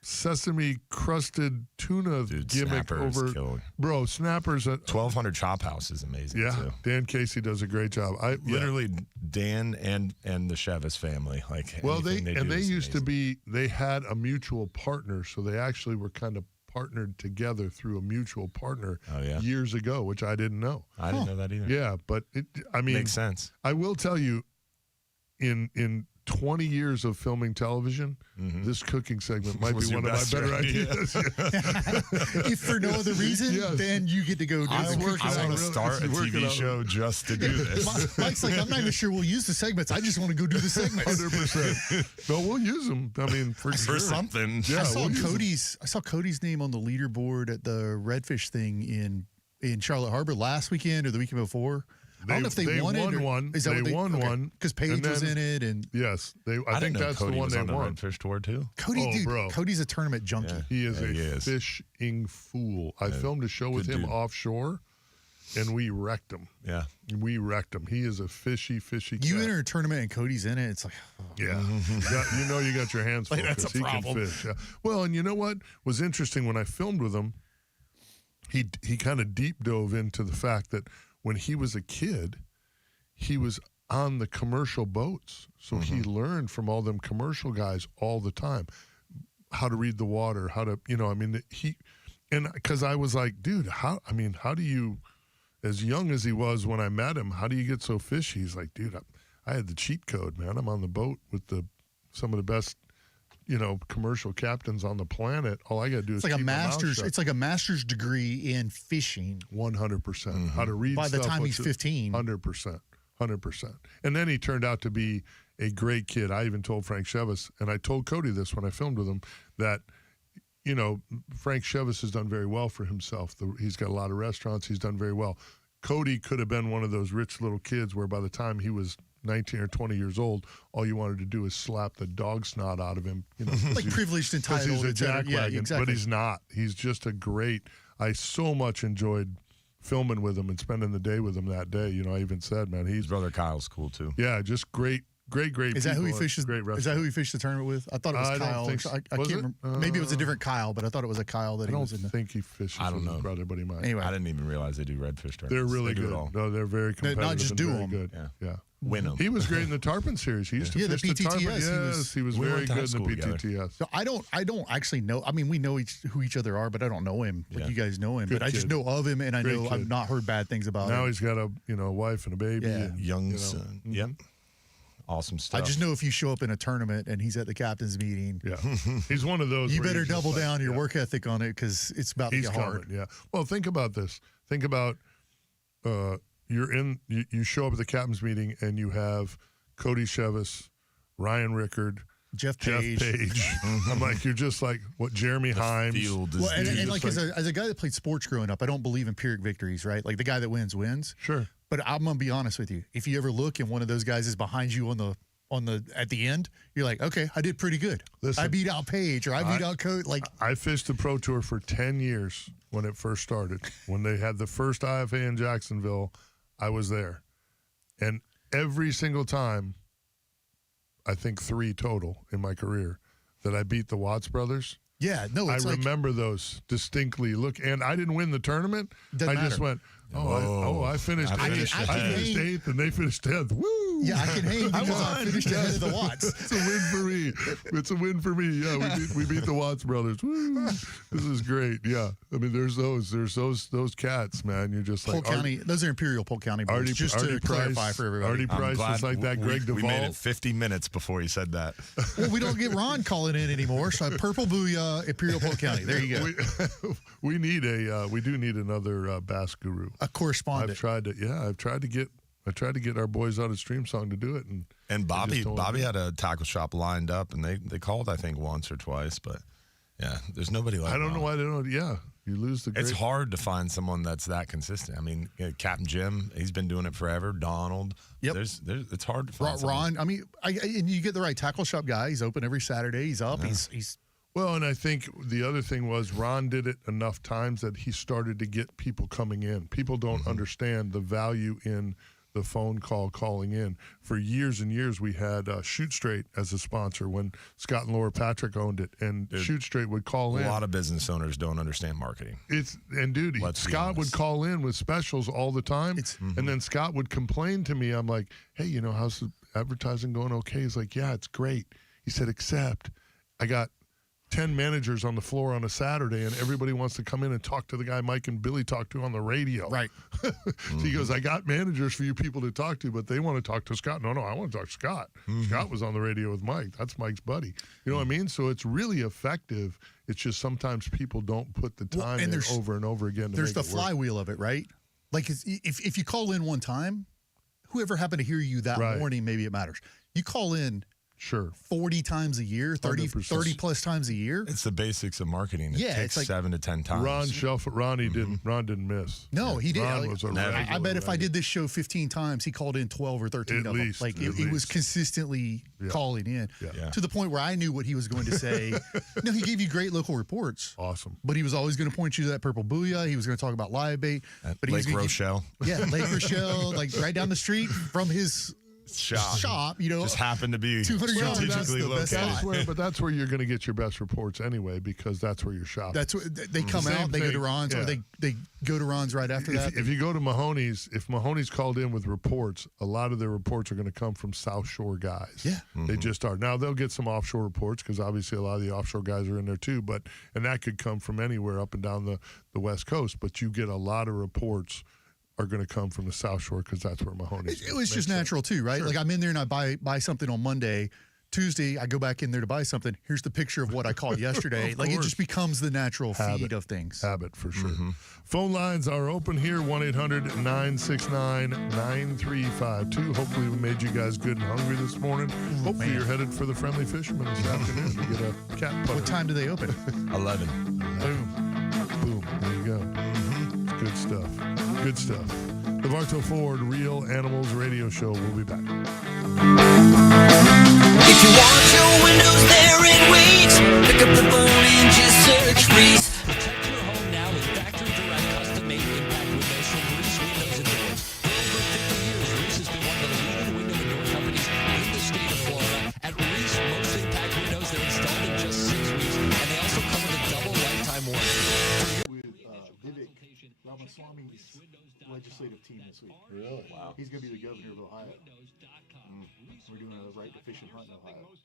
sesame crusted tuna Dude, gimmick Snapper is over. killer. Bro, Snappers. 1200 Chop House is amazing Yeah, too. Dan Casey does a great job. Literally, Dan and the Chevis family. Like, Well, they anything do is used to amazing. be. They had a mutual partner, so they actually were kind of partnered together through a mutual partner Oh, yeah? years ago, which I didn't know. I didn't know that either. Yeah, but I mean, Makes sense. I will tell you, in 20 years of filming television, this cooking segment might Was be your one of my best better idea. ideas. If for no other reason, Yes. then you get to go do It's the working cooking out I want segment. to really- start a it's working TV out. show just to do this. Mike's like, I'm not even sure we'll use the segments. I just want to go do the segments. 100%. No, we'll use them. I mean, for For sure. something. Yeah, I saw we'll use 'em. Cody's name on the leaderboard at the redfish thing in Charlotte Harbor last weekend or the weekend before. I don't know if they won it. One. Is that they what won one because Paige was in it, and yes, I think didn't know that's Cody the one was they on the won. Redfish Tour too. Cody, Oh, dude, bro. Cody's a tournament junkie. Yeah. He is Yeah, a he is. fishing fool. I filmed a show with Good him dude. offshore, and we wrecked him. Yeah. We wrecked him. He is a fishy cat. You enter a tournament and Cody's in it. It's like, Yeah. You got your hands full Like, that's because a he can problem. fish. Yeah. Well, and you know what was interesting when I filmed with him? He kind of deep dove into the fact that when he was a kid, he was on the commercial boats. So he learned from all them commercial guys all the time how to read the water, how to, because I was like, dude, how do you, as young as he was when I met him, how do you get so fishy? He's like, dude, I had the cheat code, man. I'm on the boat with some of the best, commercial captains on the planet. All I got to do is it's like a keep my mouth master's. shut. It's like a master's degree in fishing. 100%. How to read By the stuff, time what's he's it- 15. 100%. 100%. And then he turned out to be a great kid. I even told Frank Chevis, and I told Cody this when I filmed with him, that, Frank Chevis has done very well for himself. He's got a lot of restaurants. He's done very well. Cody could have been one of those rich little kids where by the time he was 19 or 20 years old, all you wanted to do is slap the dog snot out of him. Like privileged, Because entitled, he's a et cetera. jackwagon, Yeah, exactly. but he's not. He's just a great. I so much enjoyed filming with him and spending the day with him that day. I even said, man, His he's brother Kyle's cool too. just great. Is that who he people and fishes? Great Is that who he fished the tournament with? I thought it was I don't Kyle. think so. I Was can't it? remember. Maybe it was a different Kyle, but I thought it was a Kyle that I he don't was in. think he fishes. I don't with his know. brother, but he might. Anyway, I didn't even realize they do redfish tournaments. They're really They do good. it all. No, they're very competitive. just and do very 'em. Good. Yeah. Yeah. Win them. He was great in the tarpon series. He used to Yeah, the fish the tarpon. PTTS, he Yes, was- he was we very went to high good in school the together. PTTS. so I don't actually know. I mean, we know who each other are, but I don't know him. Like Yeah. you guys know him, Good but I just kid. know of him, and I Great know kid. I've not heard bad things about Now him. he's got a wife and a baby. Yeah. And, Young son. Yep. Awesome stuff. I just know if you show up in a tournament and he's at the captain's meeting, Yeah, he's one of those. you where better just double like, down your yeah. work ethic on it because it's about to He's get coming. hard. Yeah. Well, think about this. Think about you show up at the captain's meeting and you have Cody Chevis, Ryan Rickard, Jeff Jeff Page. Page. I'm like, you're just like what Jeremy Himes. Field is Well, and Just like, like- as a guy that played sports growing up, I don't believe in Pyrrhic victories, right? Like the guy that wins wins. Sure. But I'm gonna be honest with you. If you ever look and one of those guys is behind you on the at the end, you're like, okay, I did pretty good. Listen, I beat out Page or I beat out Coat. Like I fished the Pro Tour for 10 years when it first started. When they had the first IFA in Jacksonville, I was there. And every single time, I think 3 total in my career, that I beat the Watts brothers. yeah, no, I it's like remember those distinctly. Look, and I didn't win the tournament. Doesn't I just matter. went, I finished I eighth. finished I finished 8th, and they finished 10th. Woo! yeah, I can hang because I won. finished ahead of the Watts. It's a win for me. It's a win for me. Yeah, we beat the Watts brothers. Woo! This is great. Yeah, I mean, there's those cats, man. You're just Polk like County, those are Imperial Polk County boys. Just to clarify for everybody. Artie I'm Price glad is like that. Greg we made Duvall. it 50 minutes before he said that. Well, we don't get Ron calling in anymore. So Purple Booyah, Imperial Polk County. There you go. We do need another bass guru. A correspondent. I've tried to get our boys out of Stream Song to do it, And Bobby just don't- had a tackle shop lined up, and they called, I think, once or twice. But, yeah, there's nobody like I don't know Ron. why they don't. Yeah, you lose the. It's great- hard to find someone that's that consistent. I mean, Captain Jim, he's been doing it forever. Donald. Yep. There's it's hard to find someone. Ron, I mean, and you get the right tackle shop guy. He's open every Saturday. He's up. He's Well, and I think the other thing was Ron did it enough times that he started to get people coming in. People don't understand the value in the phone call calling in. For years and years, we had Shoot Straight as a sponsor when Scott and Laura Patrick owned it, and Shoot Straight would call A in. lot of business owners don't understand marketing. Dude, Let's be Scott would honest. call in with specials all the time, and then Scott would complain to me. I'm like, hey, how's the advertising going? Okay. He's like, yeah, it's great. He said, except I got 10 managers on the floor on a Saturday, and everybody wants to come in and talk to the guy Mike and Billy talk to on the radio. right. So he goes, I got managers for you people to talk to, but they want to talk to Scott. No, I want to talk to Scott. Scott was on the radio with Mike. That's Mike's buddy. You know what I mean? So it's really effective. It's just sometimes people don't put the Well, time and in there's- over and over again to There's make the it work. flywheel of it, right? Like if you call in one time, whoever happened to hear you that Right. morning, maybe it matters. You call in Sure. 40 times a year, 30 100%. plus times a year. It's the basics of marketing. It Yeah, takes it's like- 7 to 10 times. Ron didn't miss. No, he did. Ron Like, was a Never. regular, I bet if I did this show 15 times, he called in 12 or 13 At of least, them. Like at it was least. consistently calling in Yeah. to the point where I knew what he was going to say. No, he gave you great local reports, Awesome. but he was always going to point you to that purple booyah. He was going to talk about live bait. But he was Lake gonna Rochelle Yeah, Lake Rochelle, like right down the street from his shop, you know. just happened to be 200 yards, strategically that's the best located. spot. That's where you're going to get your best reports anyway, because that's where you're shopping. That's what they come Same out, they go to thing, Ron's, or yeah. they go to Ron's right after that. If you go to Mahoney's, if Mahoney's called in with reports, a lot of their reports are going to come from South Shore guys. Yeah. They just are. Now, they'll get some offshore reports because obviously a lot of the offshore guys are in there too, and that could come from anywhere up and down the West Coast, but you get a lot of reports are going to come from the South Shore because that's where Mahoney's It was just natural too, right? Sure. Like I'm in there and I buy something on Monday. Tuesday, I go back in there to buy something. Here's the picture of what I caught yesterday. Like it course. just becomes the natural feed of things. Habit for sure. Phone lines are open here 1-800-969-9352. Hopefully, we made you guys good and hungry this morning. Hopefully, you're headed for for the Friendly Fisherman this afternoon to get a cat putter. What time do they open? 11. Boom. Boom. There you go. Good stuff. Good stuff. The Bartow Ford Real Animals Radio Show. We'll be back. If you want your windows there in weeks, pick up the phone and just search Reese. Protect your home now with factory direct custom made impact windows from Reese Windows and Doors. For over 50 years, Reese has been one of the leading window and door companies in the state of Florida. At Reese, most impact windows, they're installed in just 6 weeks, and they also come with a double lifetime warranty. Vivek Ramaswamy's legislative team this week. Really? Wow. He's going to be the governor of Ohio. We're doing a right to fish and hunt in Ohio. Okay.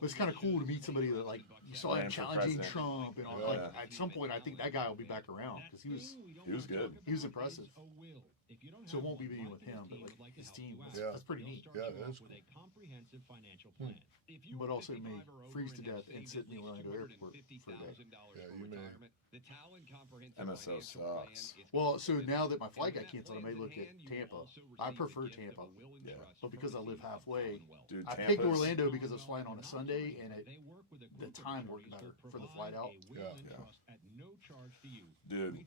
But it's kind of cool to meet somebody that, like, you saw him challenging Trump and all. Like, at some point, I think that guy will be back around because he was good. He was impressive. So it won't be meeting with him, but like his team. That's pretty neat. Yeah, that is cool. But also may freeze to death and sit in the Orlando airport for a day. Yeah, you may. MSO sucks. Well, so now that my flight got canceled, I may look at Tampa. I prefer Tampa. Yeah. But because I live halfway, Dude, I picked Tampa's- Orlando because I was flying on a Sunday and the time worked better for the flight out. Yeah. Dude,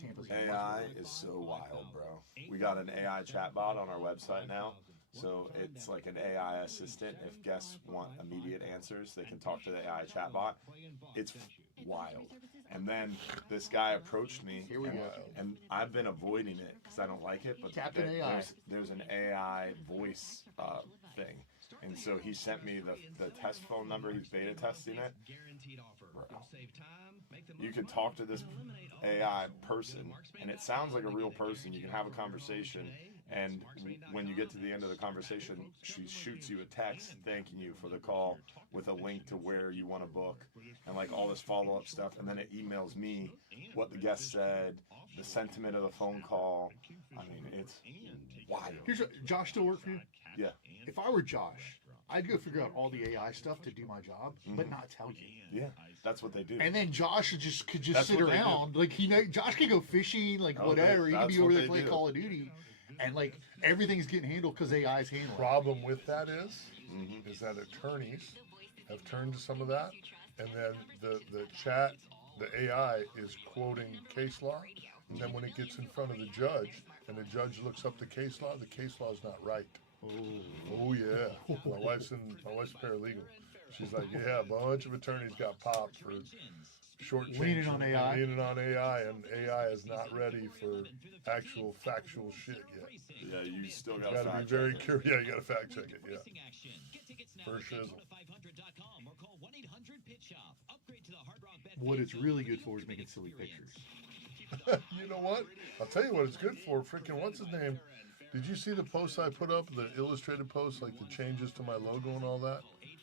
Tampa's AI is so wild, bro. We got an AI chatbot on our website now. So it's like an AI assistant. If guests want immediate answers, they can talk to the AI chatbot. It's wild. And then this guy approached me, Here we go. and I've been avoiding it because I don't like it. But Captain AI. there's an AI voice thing, and so he sent me the test phone number. He's beta testing it. Bro. You could talk to this AI person, and it sounds like a real person. You can have a conversation. And when you get to the end of the conversation, she shoots you a text thanking you for the call with a link to where you want to book and like all this follow-up stuff. And then it emails me what the guest said, the sentiment of the phone call. I mean, it's wild. Here's what, Josh still work for you? Yeah. If I were Josh, I'd go figure out all the AI stuff to do my job, but not tell you. Yeah. That's what they do. And then Josh could just That's sit what they do. around. Like Josh could go fishing, like Oh, whatever. He could that's be over what there they playing do. Call of Duty. And like everything's getting handled because AI's handling it. Problem with that is that attorneys have turned to some of that, and then the chat, the AI is quoting case law, and then when it gets in front of the judge, and the judge looks up the case law is not right. Oh yeah, my wife's paralegal. She's like, yeah, a bunch of attorneys got popped for short Leaning on AI. leaning on AI, and AI is not ready for actual factual shit yet. Yeah, you still You got got to be fact very check it. curious. Yeah, you got to fact check it. Yeah. For shizzle. What it's really good for is making silly pictures. You know what? I'll tell you what it's good for. Freaking what's his name? Did you see the post I put up, the illustrated post, like the changes to my logo and all that?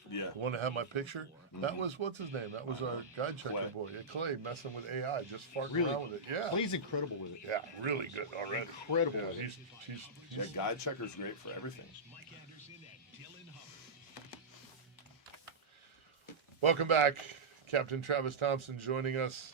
Yeah. The one that had my picture? That was, what's his name? That was our guide checker Clay. boy. Yeah, Clay, messing with AI, just farting Really? around with it. Yeah. Clay's incredible with it. Yeah, really good already. Incredible. Yeah, he's Yeah, guide checker's great for everything. Welcome back. Captain Travis Thompson joining us.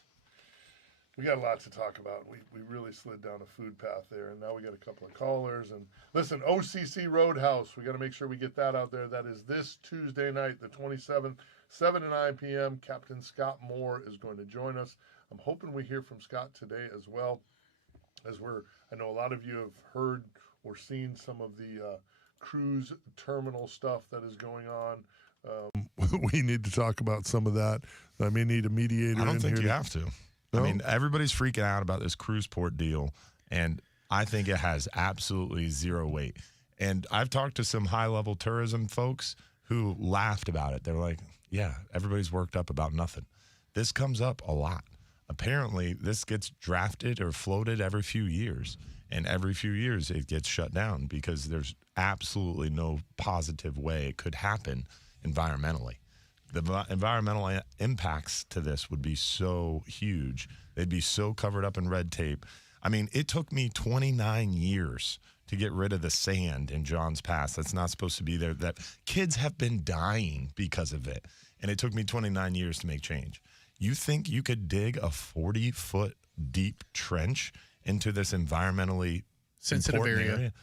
We got a lot to talk about. We really slid down a food path there, and now we got a couple of callers. And listen, OCC Roadhouse, we got to make sure we get that out there. That is this Tuesday night, the 27th, 7 to 9 p.m. Captain Scott Moore is going to join us. I'm hoping we hear from Scott today as well, as I know a lot of you have heard or seen some of the cruise terminal stuff that is going on. We need to talk about some of that. I may need a mediator. I don't think here you have to. No? I mean, everybody's freaking out about this cruise port deal, and I think it has absolutely zero weight. And I've talked to some high-level tourism folks who laughed about it. They're like, yeah, everybody's worked up about nothing. This comes up a lot. Apparently, this gets drafted or floated every few years, and every few years it gets shut down because there's absolutely no positive way it could happen environmentally. The environmental impacts to this would be so huge. They'd be so covered up in red tape. I mean, it took me 29 years to get rid of the sand in Johns Pass that's not supposed to be there. That kids have been dying because of it, and it took me 29 years to make change. You think you could dig a 40-foot deep trench into this environmentally sensitive important area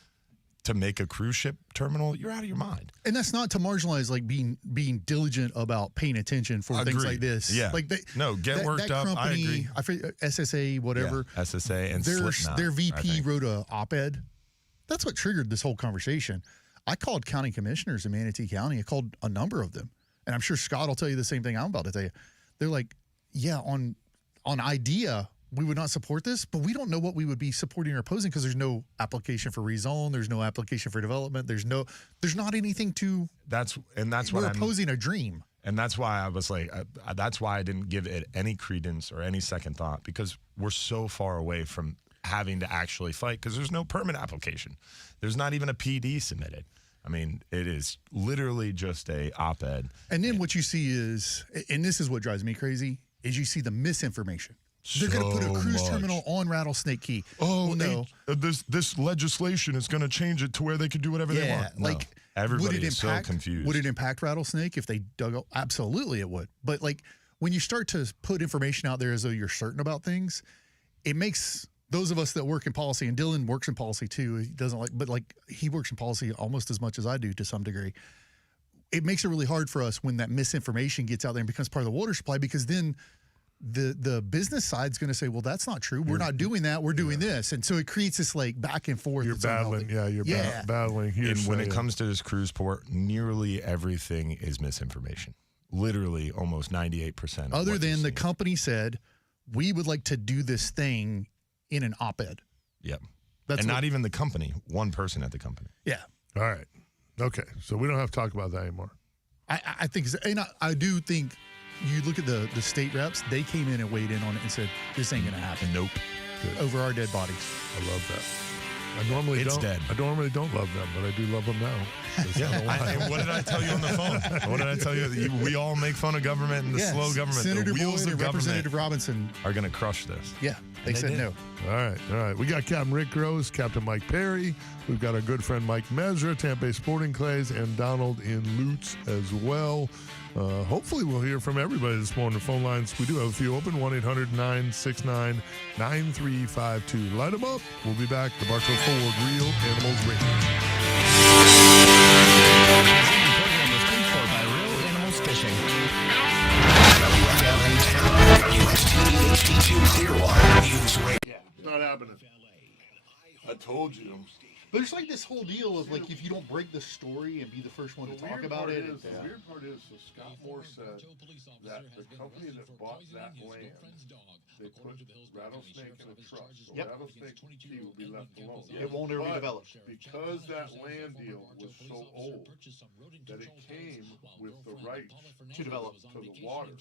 to make a cruise ship terminal? You're out of your mind. And that's not to marginalize like being diligent about paying attention for things like this. Yeah. Like get worked up. Company, I agree. forget, SSA, whatever. Yeah, SSA and Slipknot, their I VP think. wrote a op-ed. That's what triggered this whole conversation. I called county commissioners in Manatee County. I called a number of them, and I'm sure Scott will tell you the same thing I'm about to tell you. They're like, yeah, on idea, we would not support this, but we don't know what we would be supporting or opposing because there's no application for rezone, there's no application for development, there's not anything to. That's we're opposing a dream. And that's why I was like, that's why I didn't give it any credence or any second thought, because we're so far away from having to actually fight because there's no permit application. There's not even a PD submitted. I mean, it is literally just a op-ed. And then what you see is, and this is what drives me crazy, is you see the misinformation. They're going to put a cruise terminal on Rattlesnake Key. Oh, well, no. This legislation is going to change it to where they can do whatever they want. No. Like, everybody is so confused. Would it impact Rattlesnake if they dug up? Absolutely it would. But like when you start to put information out there as though you're certain about things, it makes those of us that work in policy, and Dylan works in policy too, he doesn't like, but like he works in policy almost as much as I do to some degree. It makes it really hard for us when that misinformation gets out there and becomes part of the water supply, because then the business side's going to say, well, that's not true. We're not doing that. We're doing this. And so it creates this like back and forth. You're battling. Battling here. And when it comes to this cruise port, nearly everything is misinformation. Literally almost 98%. Other than the company said, we would like to do this thing in an op-ed. Yep. And not even the company, one person at the company. Yeah. All right. Okay. So we don't have to talk about that anymore. I think, and I do think, you look at the state reps, they came in and weighed in on it and said, this ain't going to happen. Nope. Good. Over our dead bodies. I love that. I normally don't love them, but I do love them now. Yeah. What did I tell you on the phone? What did I tell you? We all make fun of government and the slow government. Senator the wheels Boyd of and Representative Robinson are going to crush this. Yeah, they said no. All right. We got Captain Rick Gross, Captain Mike Perry. We've got our good friend Mike Mesra, Tampa Bay Sporting Clays, and Donald in Lutz as well. Hopefully we'll hear from everybody this morning. The phone lines, we do have a few open, 1-800-969-9352. Light them up. We'll be back. The Bartow Forward Real Animals Radio. By Real Animals Fishing. WFLA WSTD HD2 Clearwater News Radio. It's not happening. I told you. But it's like this whole deal of like, if you don't break the story and be the first one to talk about it. The weird part is, so Scott Moore said that the company that bought that land, they put Rattlesnake in a trust. So Rattlesnake Key will be left alone. It won't ever be developed. Because that land deal was so old that it came with the right To develop. to the water.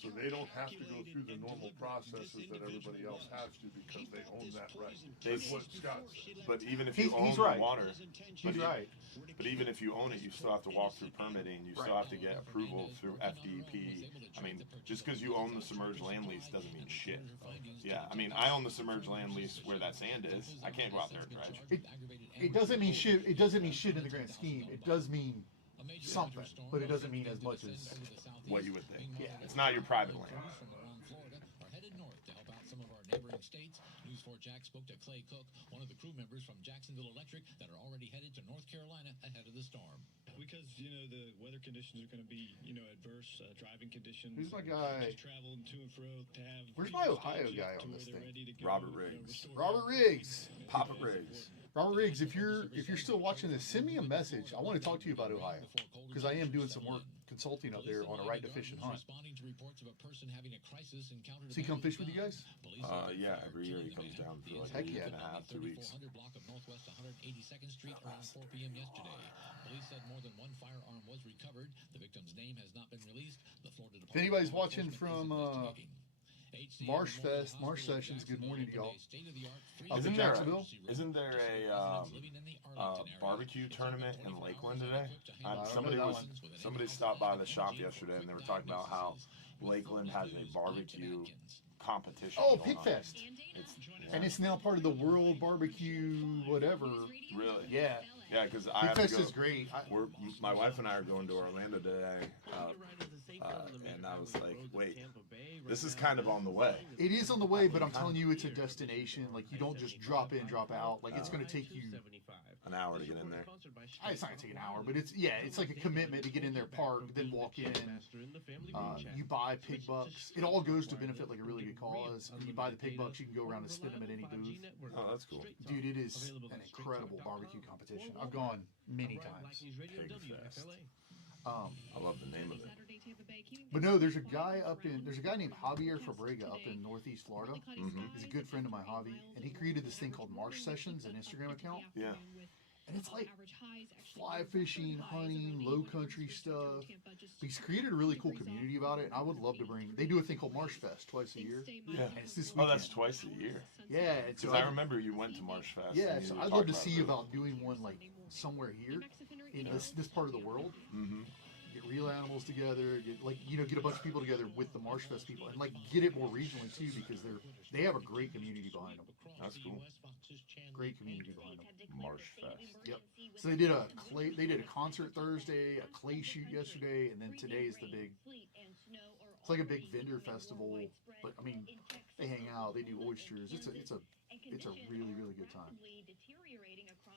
So they don't have to go through the normal processes that everybody else has to because they own that right. That's what Scott said. But even if you own he's the right. water, He's right. But even if you own it, you still have to walk through permitting. You still have to get approval through FDP. I mean, just because you own the submerged land lease doesn't mean shit. Yeah, I mean, I own the submerged land lease where that sand is. I can't go out there and dredge. It doesn't mean shit. It doesn't mean shit in the grand scheme. It does mean something, but it doesn't mean as much as what you would think. Yeah, it's not your private land. headed north to help out some of our neighboring states. News 4 Jack spoke to Clay Cook, one of the crew members from Jacksonville Electric that are already headed to North Carolina ahead of the storm. Because, the weather conditions are going to be, adverse, driving conditions. Who's my guy? Just travel to and fro to have. Where's my Ohio guy on this thing? Robert Riggs. Robert Riggs. Papa Riggs. Robert Riggs, if you're still watching this, send me a message. I want to talk to you about Ohio because I am doing some work consulting up there on a right to fish and hunt. So he come fish with you guys? Yeah, every year he comes down for like Heck a week yeah. and a half, 2 weeks. block of Northwest 182nd Street around 4 p.m. yesterday. Police said more than one firearm was recovered. The victim's name has not been released. The Florida Department If anybody's watching from Marsh Fest, Marsh Sessions, good morning to y'all. Up in Jacksonville. Isn't there a barbecue tournament in Lakeland today? Somebody stopped by the shop yesterday and they were talking about how Lakeland has a barbecue competition. Oh, going Pig on. Fest. And it's now part of the World Barbecue whatever. Really? Yeah. Yeah, because I Pig have to Fest go. is great. My wife and I are going to Orlando today, and I was like, wait, this is kind of on the way. It is on the way, but I'm telling you, it's a destination. Like, you don't just drop in, drop out. Like, it's going to take you an hour to get in there. It's not going to take an hour, but it's like a commitment to get in there, park, then walk in. You buy pig bucks. It all goes to benefit like a really good cause. And you buy the pig bucks, you can go around and spin them at any booth. Oh, that's cool. Dude, it is an incredible barbecue competition. I've gone many times. Pig Fest. I love the name of it. But no, there's a guy named Javier Fabrega up in Northeast Florida. Mm-hmm. He's a good friend of my hobby, and he created this thing called Marsh Sessions, an Instagram account. Yeah. And it's like fly fishing, hunting, low country stuff. He's created a really cool community about it, and I would love to they do a thing called Marsh Fest twice a year. Yeah. And it's this Oh, weekend. that's twice a year. Yeah. Because I remember you went to Marsh Fest. Yeah, and so you I'd talked love to about see it. about doing one like somewhere here in this part of the world. Mm-hmm. Get real animals together, get a bunch of people together with the Marsh Fest people, and like get it more regionally too because they have a great community behind them. That's cool. Great community behind them. Marsh Fest. Yep. So they did a concert Thursday, a clay shoot yesterday, and then today is the big. It's like a big vendor festival, but I mean, they hang out, they do oysters. It's a really really good time.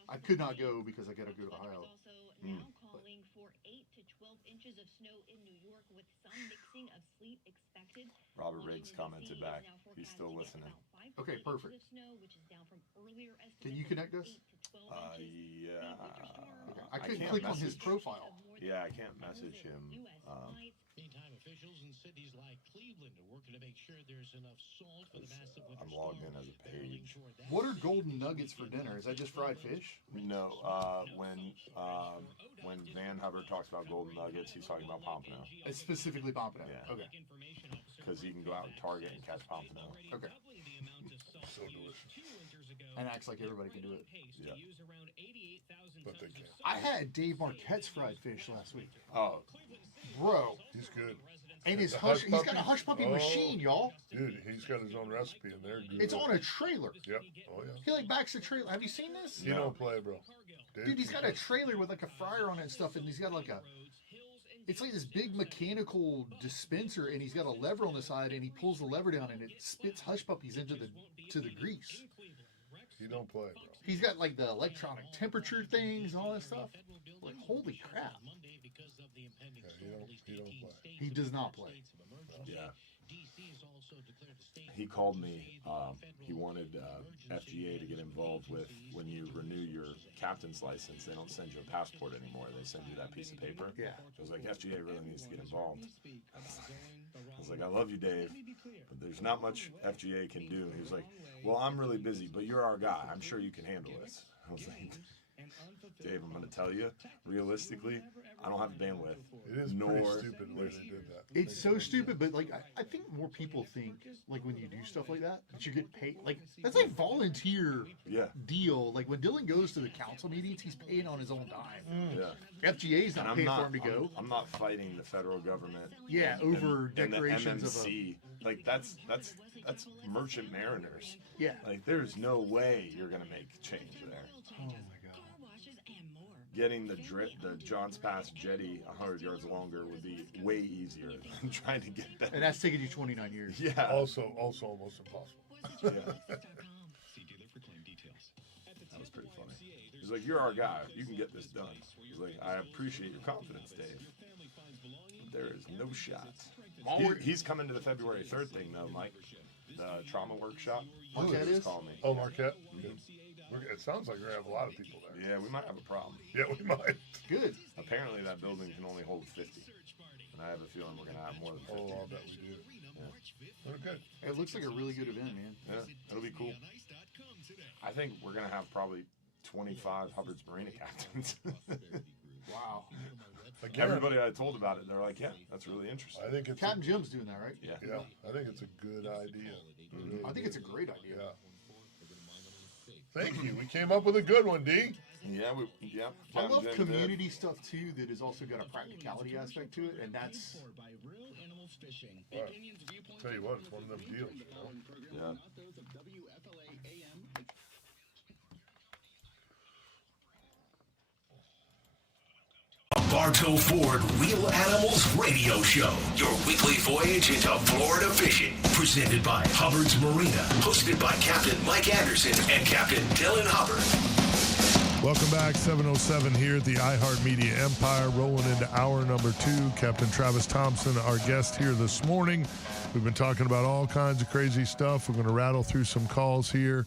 I could not go because I got to go to Ohio. Robert Riggs commented back. He's still listening. Okay, perfect. Can you connect us? Yeah. Okay. I couldn't can't click on his message. profile. Yeah, I can't message him. Meantime, officials in cities like Cleveland are working to make sure there's enough salt for the massive winter I'm logged storm. in as a page. What are golden nuggets for dinner? Is that just fried fish? No, when Van Hubbard talks about golden nuggets, he's talking about pompano. It's specifically pompano. Yeah. Okay. Because you can go out and Target and catch pompano. Okay. So delicious. And acts like everybody can do it. Yeah. But they can't. I had Dave Marquette's fried fish last week. Oh, Bro. He's good. And he's Hush got a puppy? hush puppy Oh. machine, y'all. Dude, he's got his own recipe in there. It's on a trailer. Yep. Oh, yeah. He like backs the trailer. Have you seen this? He don't play, bro. Dude, he's got a trailer with like a fryer on it and stuff, and he's got like it's like this big mechanical dispenser, and he's got a lever on the side, and he pulls the lever down, and it spits hush puppies into the grease. He don't play, bro. He's got like the electronic temperature things and all that stuff. Like, holy crap. Yeah, he don't play. He does not play. yeah. He called me. He wanted FGA to get involved with when you renew your captain's license. They don't send you a passport anymore. They send you that piece of paper. Yeah. I was like, FGA really needs to get involved. I was like, I love you, Dave, but there's not much FGA can do. He was like, well, I'm really busy, but you're our guy. I'm sure you can handle this. I was like, Dave, I'm going to tell you, realistically, I don't have the bandwidth. It is pretty stupid the way they did that. It's so stupid, but like I think more people think like when you do stuff like that you get paid. Like that's like volunteer deal. Like when Dylan goes to the council meetings, he's paying on his own dime. Yeah. FGA's not paying for him to go. I'm not fighting the federal government. Yeah, over decorations and the MMC. Like that's merchant mariners. Yeah. Like there's no way you're gonna make change there. Oh my god. getting the Johns Pass jetty 100 yards longer would be way easier than trying to get that. And that's taking you 29 years. Yeah. Also almost impossible. Yeah. That was pretty funny. He's like, "You're our guy. You can get this done." He's like, "I appreciate your confidence, Dave. There is no shot." He's coming to the February 3rd thing, though, Mike. The trauma workshop. Marquette is? Call me. Oh, Marquette? It sounds like we're going to have a lot of people there. Yeah, we might have a problem. Yeah, we might. Good. Apparently, that building can only hold 50. And I have a feeling we're going to have more than 50. Oh, I'll bet we do. Yeah. Okay. It looks like a really good event, man. Yeah, it'll be cool. I think we're going to have probably 25 Hubbard's Marina captains. Wow. Again, Everybody I told about it, they're like, "Yeah, that's really interesting." I think it's Captain Jim's doing that, right? Yeah. I think it's a good idea. I think it's a great idea. Yeah. Thank you. We came up with a good one, D. Yeah, I Captain love Jim community stuff too that has also got a practicality aspect to it, and that's Right. I'll tell you what, it's one of them deals. You know? Yeah. Bartow Ford Real Animals Radio Show. Your weekly voyage into Florida fishing. Presented by Hubbard's Marina. Hosted by Captain Mike Anderson and Captain Dylan Hubbard. Welcome back, 7:07 here at the iHeartMedia Empire, rolling into hour number 2. Captain Travis Thompson, our guest here this morning. We've been talking about all kinds of crazy stuff. We're going to rattle through some calls here.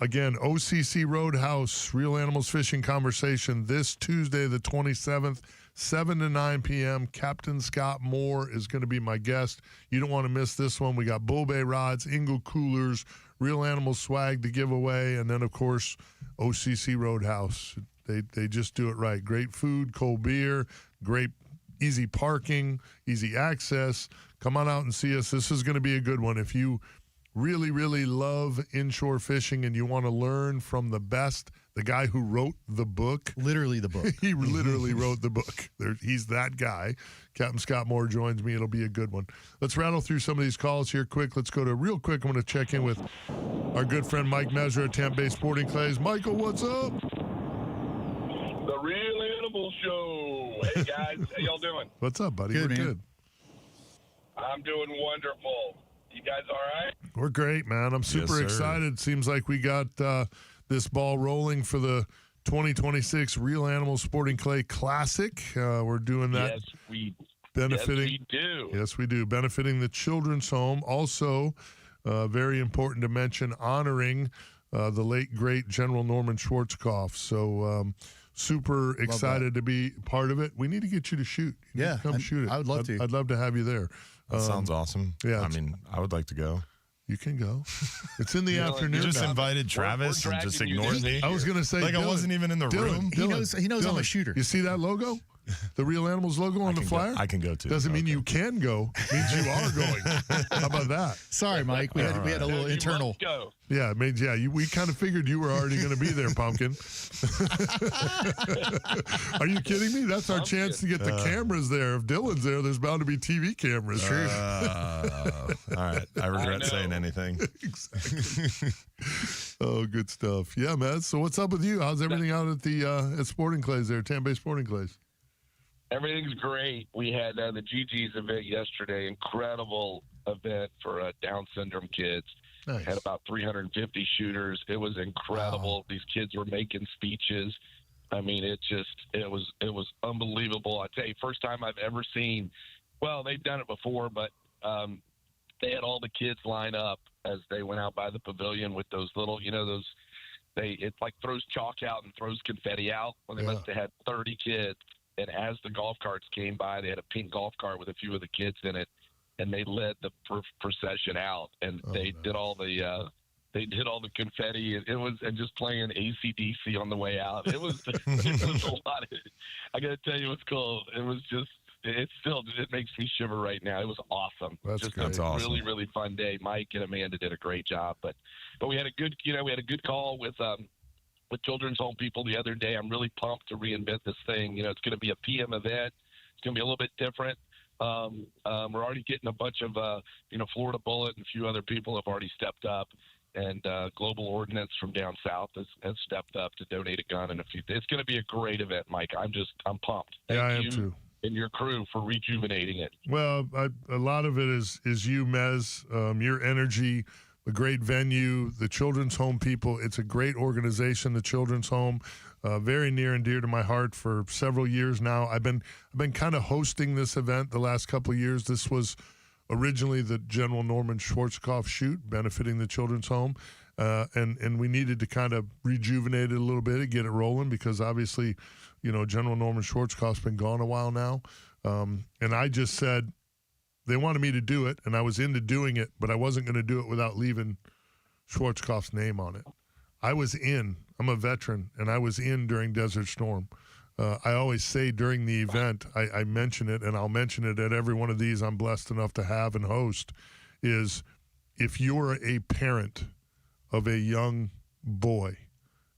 Again, OCC Roadhouse, Real Animals Fishing Conversation this Tuesday, the 27th, 7 to 9 p.m. Captain Scott Moore is going to be my guest. You don't want to miss this one. We got Bull Bay rods, Ingle coolers, Real Animals swag to give away, and then, of course, OCC Roadhouse. They just do it right. Great food, cold beer, great easy parking, easy access. Come on out and see us. This is going to be a good one. If you really, really love inshore fishing and you want to learn from the best, the guy who wrote the book. Literally the book. He literally wrote the book. He's that guy. Captain Scott Moore joins me. It'll be a good one. Let's rattle through some of these calls here quick. Let's go to real quick. I'm going to check in with our good friend Mike Messer at Tampa Bay Sporting Clays. Michael, what's up? The Real Animal Show. Hey, guys. How y'all doing? What's up, buddy? Good, We're man. good. I'm doing wonderful. You guys all right? We're great, man. I'm super sir. excited. Seems like we got this ball rolling for the 2026 Real Animal Sporting Clay Classic. We're doing that. Yes, we benefiting. do. Yes, we do. Benefiting the Children's Home. Also, very important to mention, honoring the late, great General Norman Schwarzkopf. So, super excited to be part of it. We need to get you to shoot. You need to come shoot it. I would love to. I'd love to have you there. That sounds awesome. Yeah, I mean, I would like to go. You can go. It's in the afternoon. You just now. invited Travis and just dragging you ignored this me. I was going to say, Like I wasn't even in the room. He knows I'm a Dylan, shooter. You see that logo? The Real Animals logo on the flyer? I can go too. Doesn't mean you can go. It means you are going. How about that? Sorry, Mike. We had a little You internal. must go. Yeah, it means, we kind of figured you were already going to be there, Pumpkin. Are you kidding me? That's our chance to get the cameras there. If Dylan's there, there's bound to be TV cameras. All right. I regret saying anything. Exactly. Oh, good stuff. Yeah, man. So what's up with you? How's everything out at the at Sporting Clays there, Tampa Bay Sporting Clays? Everything's great. We had the GG's event yesterday. Incredible event for Down syndrome kids. Nice. Had about 350 shooters. It was incredible. Wow. These kids were making speeches. I mean, it was unbelievable. I tell you, first time I've ever seen. Well, they've done it before, but they had all the kids line up as they went out by the pavilion with those little, it like throws chalk out and throws confetti out. Well, they must have had 30 kids. And as the golf carts came by, they had a pink golf cart with a few of the kids in it, and they led the procession out. And they did all the confetti. And just playing AC/DC on the way out. It was a lot of it. I got to tell you what's cool. It was just. It makes me shiver right now. It was awesome. That's awesome. Really, really fun day. Mike and Amanda did a great job, but we had a good call with Children's Home people the other day. I'm really pumped to reinvent this thing. It's going to be a PM event. It's going to be a little bit different. We're already getting a bunch of Florida Bullet and a few other people have already stepped up, and Global Ordnance from down south has stepped up to donate a gun and a few. It's going to be a great event, Mike. I'm pumped. Thank I am you too. And your crew for rejuvenating it. Well, a lot of it is you, Mez, your energy, the great venue, the Children's Home people. It's a great organization, the Children's Home. Very near and dear to my heart for several years now. I've been kind of hosting this event the last couple of years. This was originally the General Norman Schwarzkopf shoot benefiting the Children's Home, and we needed to kind of rejuvenate it a little bit and get it rolling because obviously, General Norman Schwarzkopf's been gone a while now, and I just said they wanted me to do it, and I was into doing it, but I wasn't going to do it without leaving Schwarzkopf's name on it. I was in. I'm a veteran, and I was in during Desert Storm. I always say during the event, I mention it, and I'll mention it at every one of these I'm blessed enough to have and host, is if you're a parent of a young boy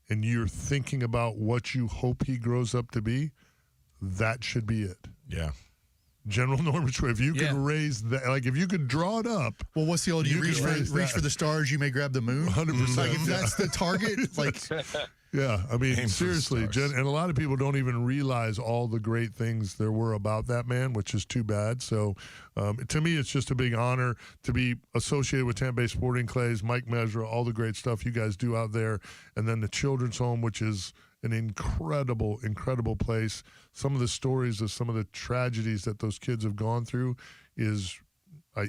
and you're thinking about what you hope he grows up to be, that should be it. Yeah. General Norman Schwarzkopf, if you could raise that, like if you could draw it up. Well, what's the old, you reach for the stars, you may grab the moon? 100%. Like if that's the target, like. Yeah, I mean, Aim for the seriously, stars. and a lot of people don't even realize all the great things there were about that man, which is too bad. So, to me, it's just a big honor to be associated with Tampa Bay Sporting Clays, Mike Mesra, all the great stuff you guys do out there, and then the Children's Home, which is an incredible, incredible place. Some of the stories of some of the tragedies that those kids have gone through is, I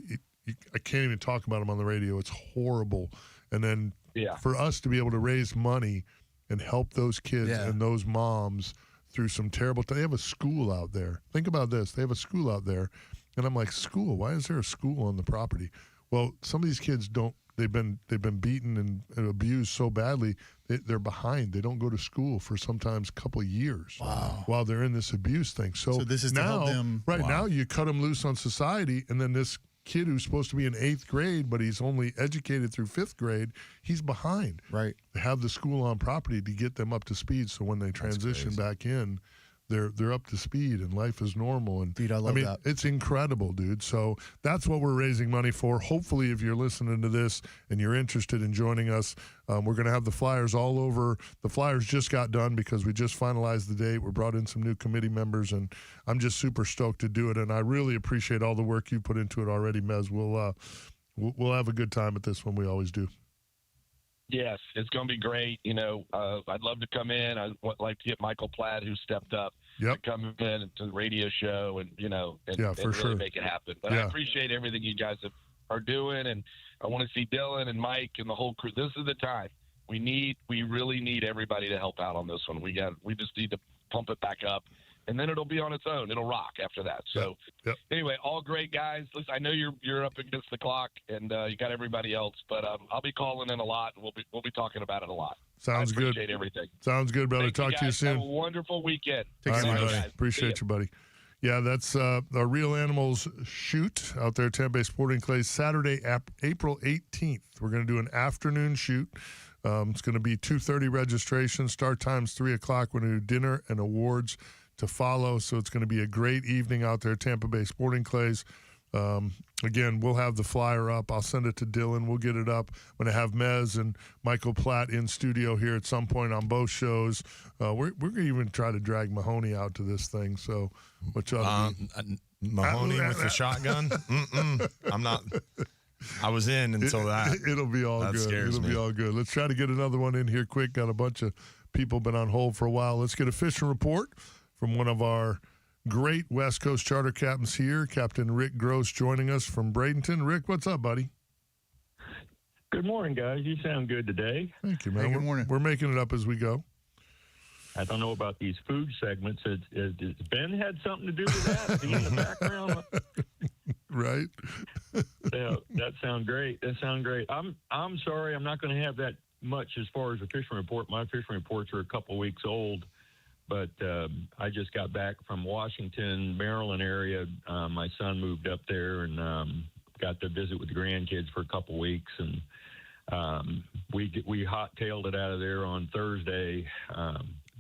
can't even talk about them on the radio. It's horrible. And then for us to be able to raise money and help those kids and those moms through some terrible they have a school out there. Think about this. They have a school out there. And I'm like, school? Why is there a school on the property? Well, some of these kids don't. They've been beaten and abused so badly, they're behind. They don't go to school for sometimes a couple of years while they're in this abuse thing. So this is now, to help them. Right now, you cut them loose on society, and then this kid who's supposed to be in 8th grade, but he's only educated through 5th grade, he's behind. Right. They have the school on property to get them up to speed, so when they transition back in, they're up to speed and life is normal. And dude, I love that. It's incredible, dude. So that's what we're raising money for. Hopefully, if you're listening to this and you're interested in joining us, we're going to have the flyers all over. The flyers just got done because we just finalized the date. We brought in some new committee members, and I'm just super stoked to do it. And I really appreciate all the work you put into it already, Mez. We'll have a good time at this one. We always do. Yes, it's going to be great. I'd love to come in. I'd like to get Michael Platt, who stepped up, to come in to the radio show and really make it happen. But I appreciate everything you guys are doing, and I want to see Dylan and Mike and the whole crew. This is the time. We really need everybody to help out on this one. We just need to pump it back up, and then it'll be on its own. It'll rock after that. So anyway, all great guys. Listen, I know you're up against the clock, and you got everybody else, but I'll be calling in a lot, and we'll be talking about it a lot. Sounds good. Appreciate everything. Sounds good, brother. Talk to you soon. Have a wonderful weekend. All right, buddy. Appreciate you, buddy. Yeah, that's our Real Animals shoot out there at Tampa Bay Sporting Clays, Saturday, April 18th. We're going to do an afternoon shoot. It's going to be 2:30 registration. Start time's 3 o'clock. We're going to do dinner and awards to follow. So it's going to be a great evening out there at Tampa Bay Sporting Clays. Again, we'll have the flyer up. I'll send it to Dylan. We'll get it up. I'm going to have Mez and Michael Platt in studio here at some point on both shows. We're going to even try to drag Mahoney out to this thing. So, Mahoney with the shotgun? I'm not. I was in until that. It'll be all that good. Scares It'll me. be all good. Let's try to get another one in here quick. Got a bunch of people been on hold for a while. Let's get a fishing report from one of our great West Coast charter captains here, Captain Rick Gross, joining us from Bradenton. Rick, what's up, buddy? Good morning, guys. You sound good today. Thank you, man. Hey, good morning. We're making it up as we go. I don't know about these food segments. Has Ben had something to do with that? Is he in the background? Right. Yeah, that sounds great. I'm sorry, I'm not going to have that much as far as a fishing report. My fishing reports are a couple weeks old, but I just got back from Washington, Maryland area. My son moved up there and got to visit with the grandkids for a couple weeks, and we hot-tailed it out of there on Thursday.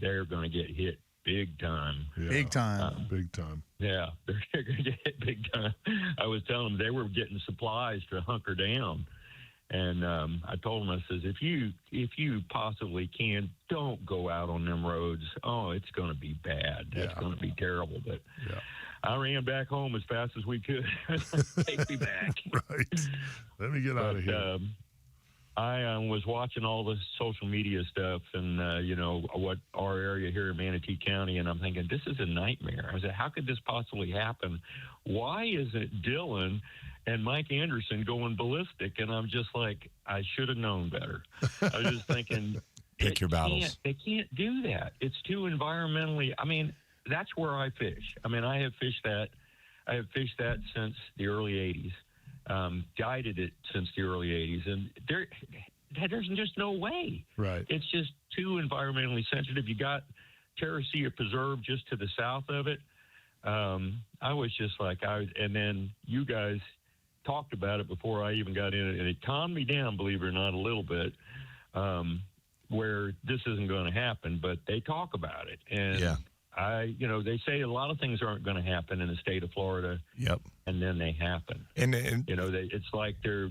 They're going to get hit big time. Yeah. Big time. Big time. Yeah, they're going to get hit big time. I was telling them they were getting supplies to hunker down, And I told him, I says, if you possibly can, don't go out on them roads. Oh, it's going to be bad. That's going to be terrible. But I ran back home as fast as we could. Take me back. Right. Let me get out of here. I was watching all the social media stuff and, you know, what our area here in Manatee County, and I'm thinking, this is a nightmare. I said, how could this possibly happen? Why isn't Dylan and Mike Anderson going ballistic? And I'm just like, I should have known better. I was just thinking, pick your battles. They can't do that. It's too environmentally. I mean, that's where I fish. I mean, I have fished that since the early 80s. Guided it since the early 80s, and there's just no way. Right. It's just too environmentally sensitive. You got Terracea Preserve just to the south of it. I was just like, and then you guys talked about it before I even got in it, and it calmed me down, believe it or not, a little bit, where this isn't going to happen, but they talk about it. And they say a lot of things aren't going to happen in the state of Florida. Yep. And then they happen. And you know, it's like they're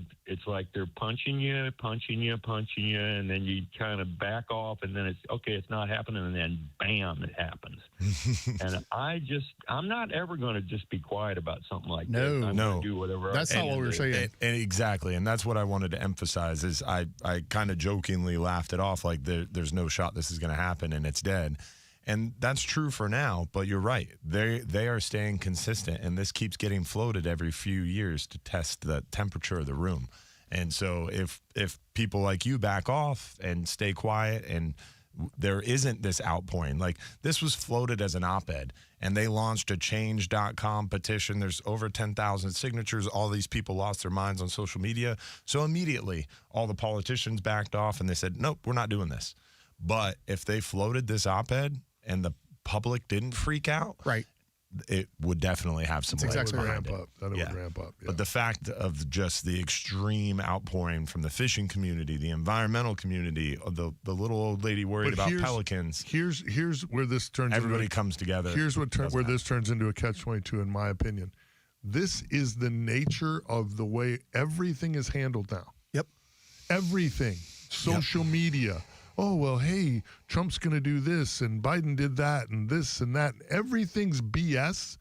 punching you, and then you kind of back off, and then it's okay, it's not happening, and then bam, it happens. And I'm not ever going to just be quiet about something like this. I'm going to do whatever. That's not what we're saying. And exactly, and that's what I wanted to emphasize. Is I kind of jokingly laughed it off, like there's no shot this is going to happen, and it's dead. And that's true for now, but you're right. They are staying consistent, and this keeps getting floated every few years to test the temperature of the room. And so if people like you back off and stay quiet, and there isn't this outpouring, like this was floated as an op-ed, and they launched a change.com petition. There's over 10,000 signatures. All these people lost their minds on social media. So immediately all the politicians backed off, and they said, nope, we're not doing this. But if they floated this op-ed, and the public didn't freak out, right, it would definitely have some That would ramp up. But the fact of just the extreme outpouring from the fishing community, the environmental community, the little old lady worried about pelicans. Here's where this turns. Everybody comes together. Here's where this turns into a catch-22, in my opinion. This is the nature of the way everything is handled now. Yep. Everything. Social media. Oh, well, hey, Trump's going to do this, and Biden did that, and this and that. Everything's BS,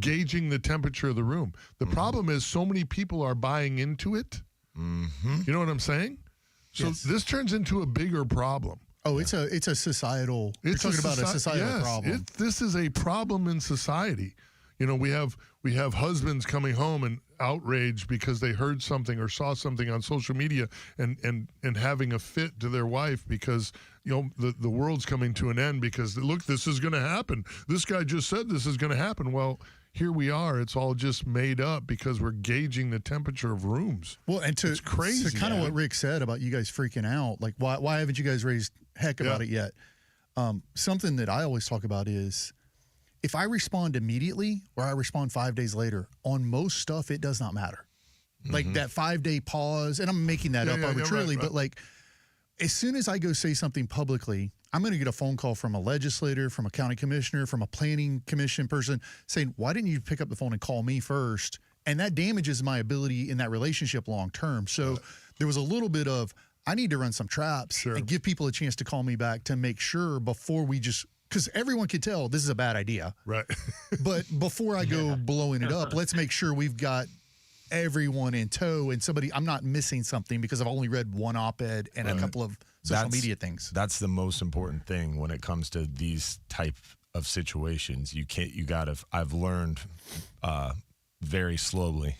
gauging the temperature of the room. The problem is so many people are buying into it. Mm-hmm. You know what I'm saying? So this turns into a bigger problem. Oh, it's a societal. You're talking about a societal problem. This is a problem in society. You know, we have husbands coming home and outraged because they heard something or saw something on social media and having a fit to their wife because, you know, the world's coming to an end because, look, this is going to happen. This guy just said this is going to happen. Well, here we are. It's all just made up because we're gauging the temperature of rooms. Well, and it's crazy. To kind of what Rick said about you guys freaking out, like why haven't you guys raised heck about it yet? Something that I always talk about is, if I respond immediately or I respond 5 days later, on most stuff, it does not matter. Like that 5-day pause, and I'm making that up arbitrarily, but like as soon as I go say something publicly, I'm going to get a phone call from a legislator, from a county commissioner, from a planning commission person saying, why didn't you pick up the phone and call me first? And that damages my ability in that relationship long term. So there was a little bit of, I need to run some traps and give people a chance to call me back to make sure before we just, because everyone can tell this is a bad idea. Right. But before I go blowing it up, let's make sure we've got everyone in tow and I'm not missing something because I've only read one op-ed and a couple of social media things. That's the most important thing when it comes to these type of situations. I've learned very slowly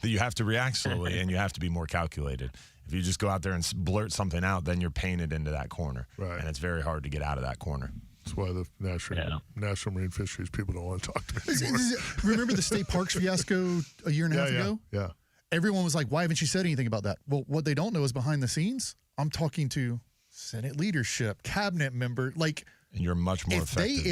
that you have to react slowly and you have to be more calculated. If you just go out there and blurt something out, then you're painted into that corner. Right. And it's very hard to get out of that corner. That's why the National Marine Fisheries people don't want to talk to me anymore. Remember the state parks fiasco a year and a half ago? Yeah. Everyone was like, why haven't you said anything about that? Well, what they don't know is behind the scenes, I'm talking to Senate leadership, cabinet member, like. And you're much more effective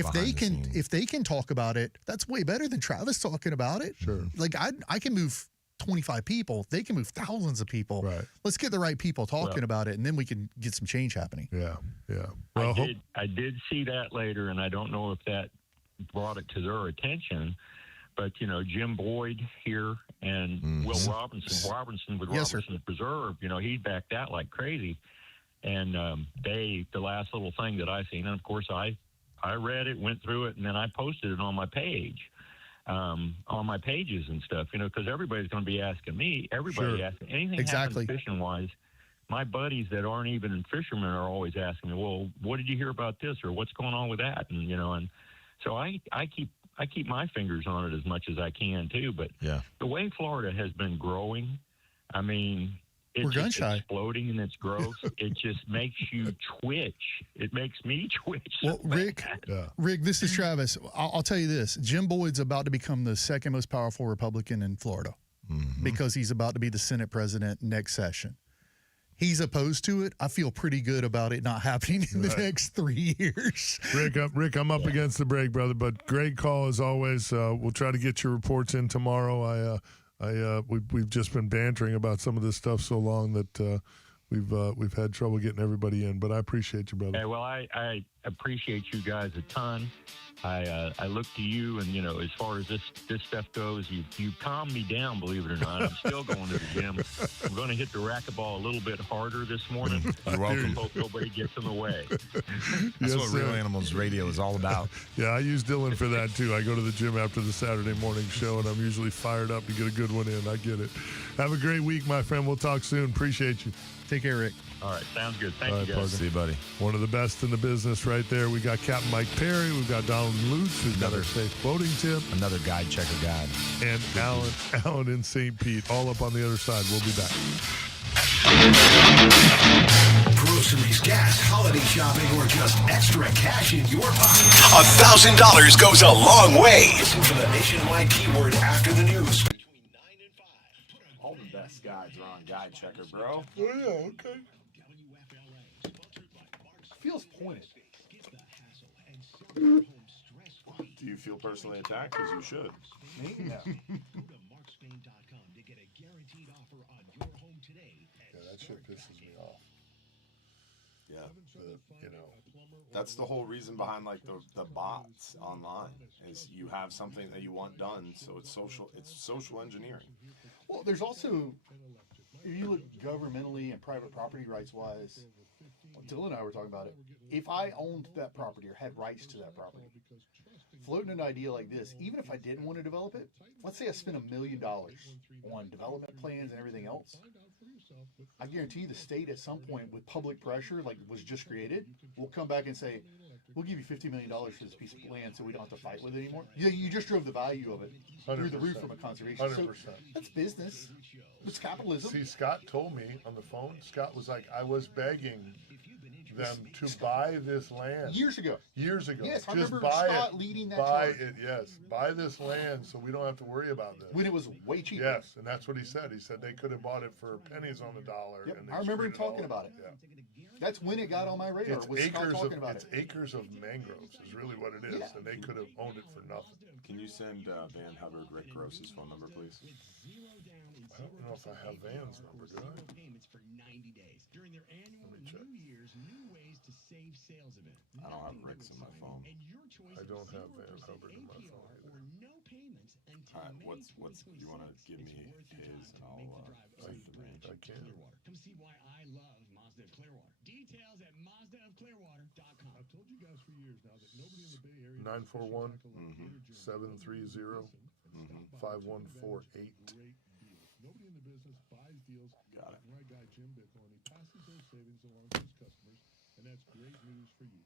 if they can talk about it, that's way better than Travis talking about it. Sure. Like I can move 25 people. They can move thousands of people. Right. Let's get the right people talking about it, and then we can get some change happening. Yeah. Well, I did see that later, and I don't know if that brought it to their attention, But Jim Boyd here and Will Robinson with Yes, Robinson Preserve, he backed out like crazy. And the last little thing that I seen, and of course I read it, went through it, and then I posted it on my page, on my pages and stuff, because everybody's going to be asking me. Everybody asking anything exactly happens fishing wise. My buddies that aren't even fishermen are always asking me, well, what did you hear about this, or what's going on with that? And and so I keep my fingers on it as much as I can too. But the way Florida has been growing, I mean, it's just exploding in its growth. It just makes you twitch. It makes me twitch. Well, Rick, this is Travis. I'll tell you this. Jim Boyd's about to become the second most powerful Republican in Florida because he's about to be the Senate president next session. He's opposed to it. I feel pretty good about it not happening in the next 3 years. Rick, I'm up against the break, brother, but great call as always. We'll try to get your reports in tomorrow. We've just been bantering about some of this stuff so long that we've had trouble getting everybody in. But I appreciate you, brother. Hey, well, I appreciate you guys a ton. I look to you, and as far as this stuff goes, you calm me down. Believe it or not, I'm still going to the gym. I'm going to hit the racquetball a little bit harder this morning. You're welcome. Hope nobody gets in the way. That's what Real Animals Radio is all about. Yeah, I use Dylan for that too. I go to the gym after the Saturday morning show, and I'm usually fired up to get a good one in. I get it. Have a great week, my friend. We'll talk soon. Appreciate you. Take care, Rick. All right, sounds good. Thank you, guys. Partner. See you, buddy. One of the best in the business right there. We got Captain Mike Perry. We've got Donald Lutz. We've got our safe boating tip. Another guide checker guide. And Alan in St. Pete. All up on the other side. We'll be back. Groceries, gas, holiday shopping, or just extra cash in your pocket. $1,000 goes a long way. Listen for the nationwide keyword after the news. All the best guides are on Guide Checker, bro. Oh, yeah, okay. Feels pointed. Do you feel personally attacked? Because you should. Me? No. Yeah, that shit pisses me off. Yeah. That's the whole reason behind like the bots online is you have something that you want done, so it's social engineering. Well, there's also, if you look governmentally and private property rights wise, Dylan and I were talking about it. If I owned that property or had rights to that property, floating an idea like this, even if I didn't want to develop it, let's say I spent $1 million on development plans and everything else, I guarantee the state at some point with public pressure, like was just created, will come back and say, we'll give you $50 million for this piece of land so we don't have to fight with it anymore. Yeah, you just drove the value of it through the roof from a conservation. 100%. So that's business. It's capitalism. See, Scott told me on the phone, Scott was like, I was begging them to buy this land. Years ago. Yes, I just remember buy Scott it. leading that buy charge. it, yes. Buy this land so we don't have to worry about this. When it was way cheaper. Yes, and that's what he said. He said they could have bought it for pennies on the dollar. Yep, And they I remember him screwed talking about it. Yeah. That's when it got on my radar. It's was Scott talking about it's it. acres of mangroves is really what it is, and they could have owned it for nothing. Can you send Van Hubbard Rick Gross's phone number, please? I don't know if I have Van's number, do I? Let me check. I don't have Rick's in my phone. I don't have Van Hubbard in my phone either. All right, what's you want to give me his and I'll see the range. I can. Come see why I love Mazda of Clearwater. Details at MazdaofClearwater.com. I've told you guys for years now that nobody in the Bay Area 941 730 5148. Nobody in the business buys deals. Got it. My guy Jim Bickle, and he passes those savings along to his customers, and that's great news for you.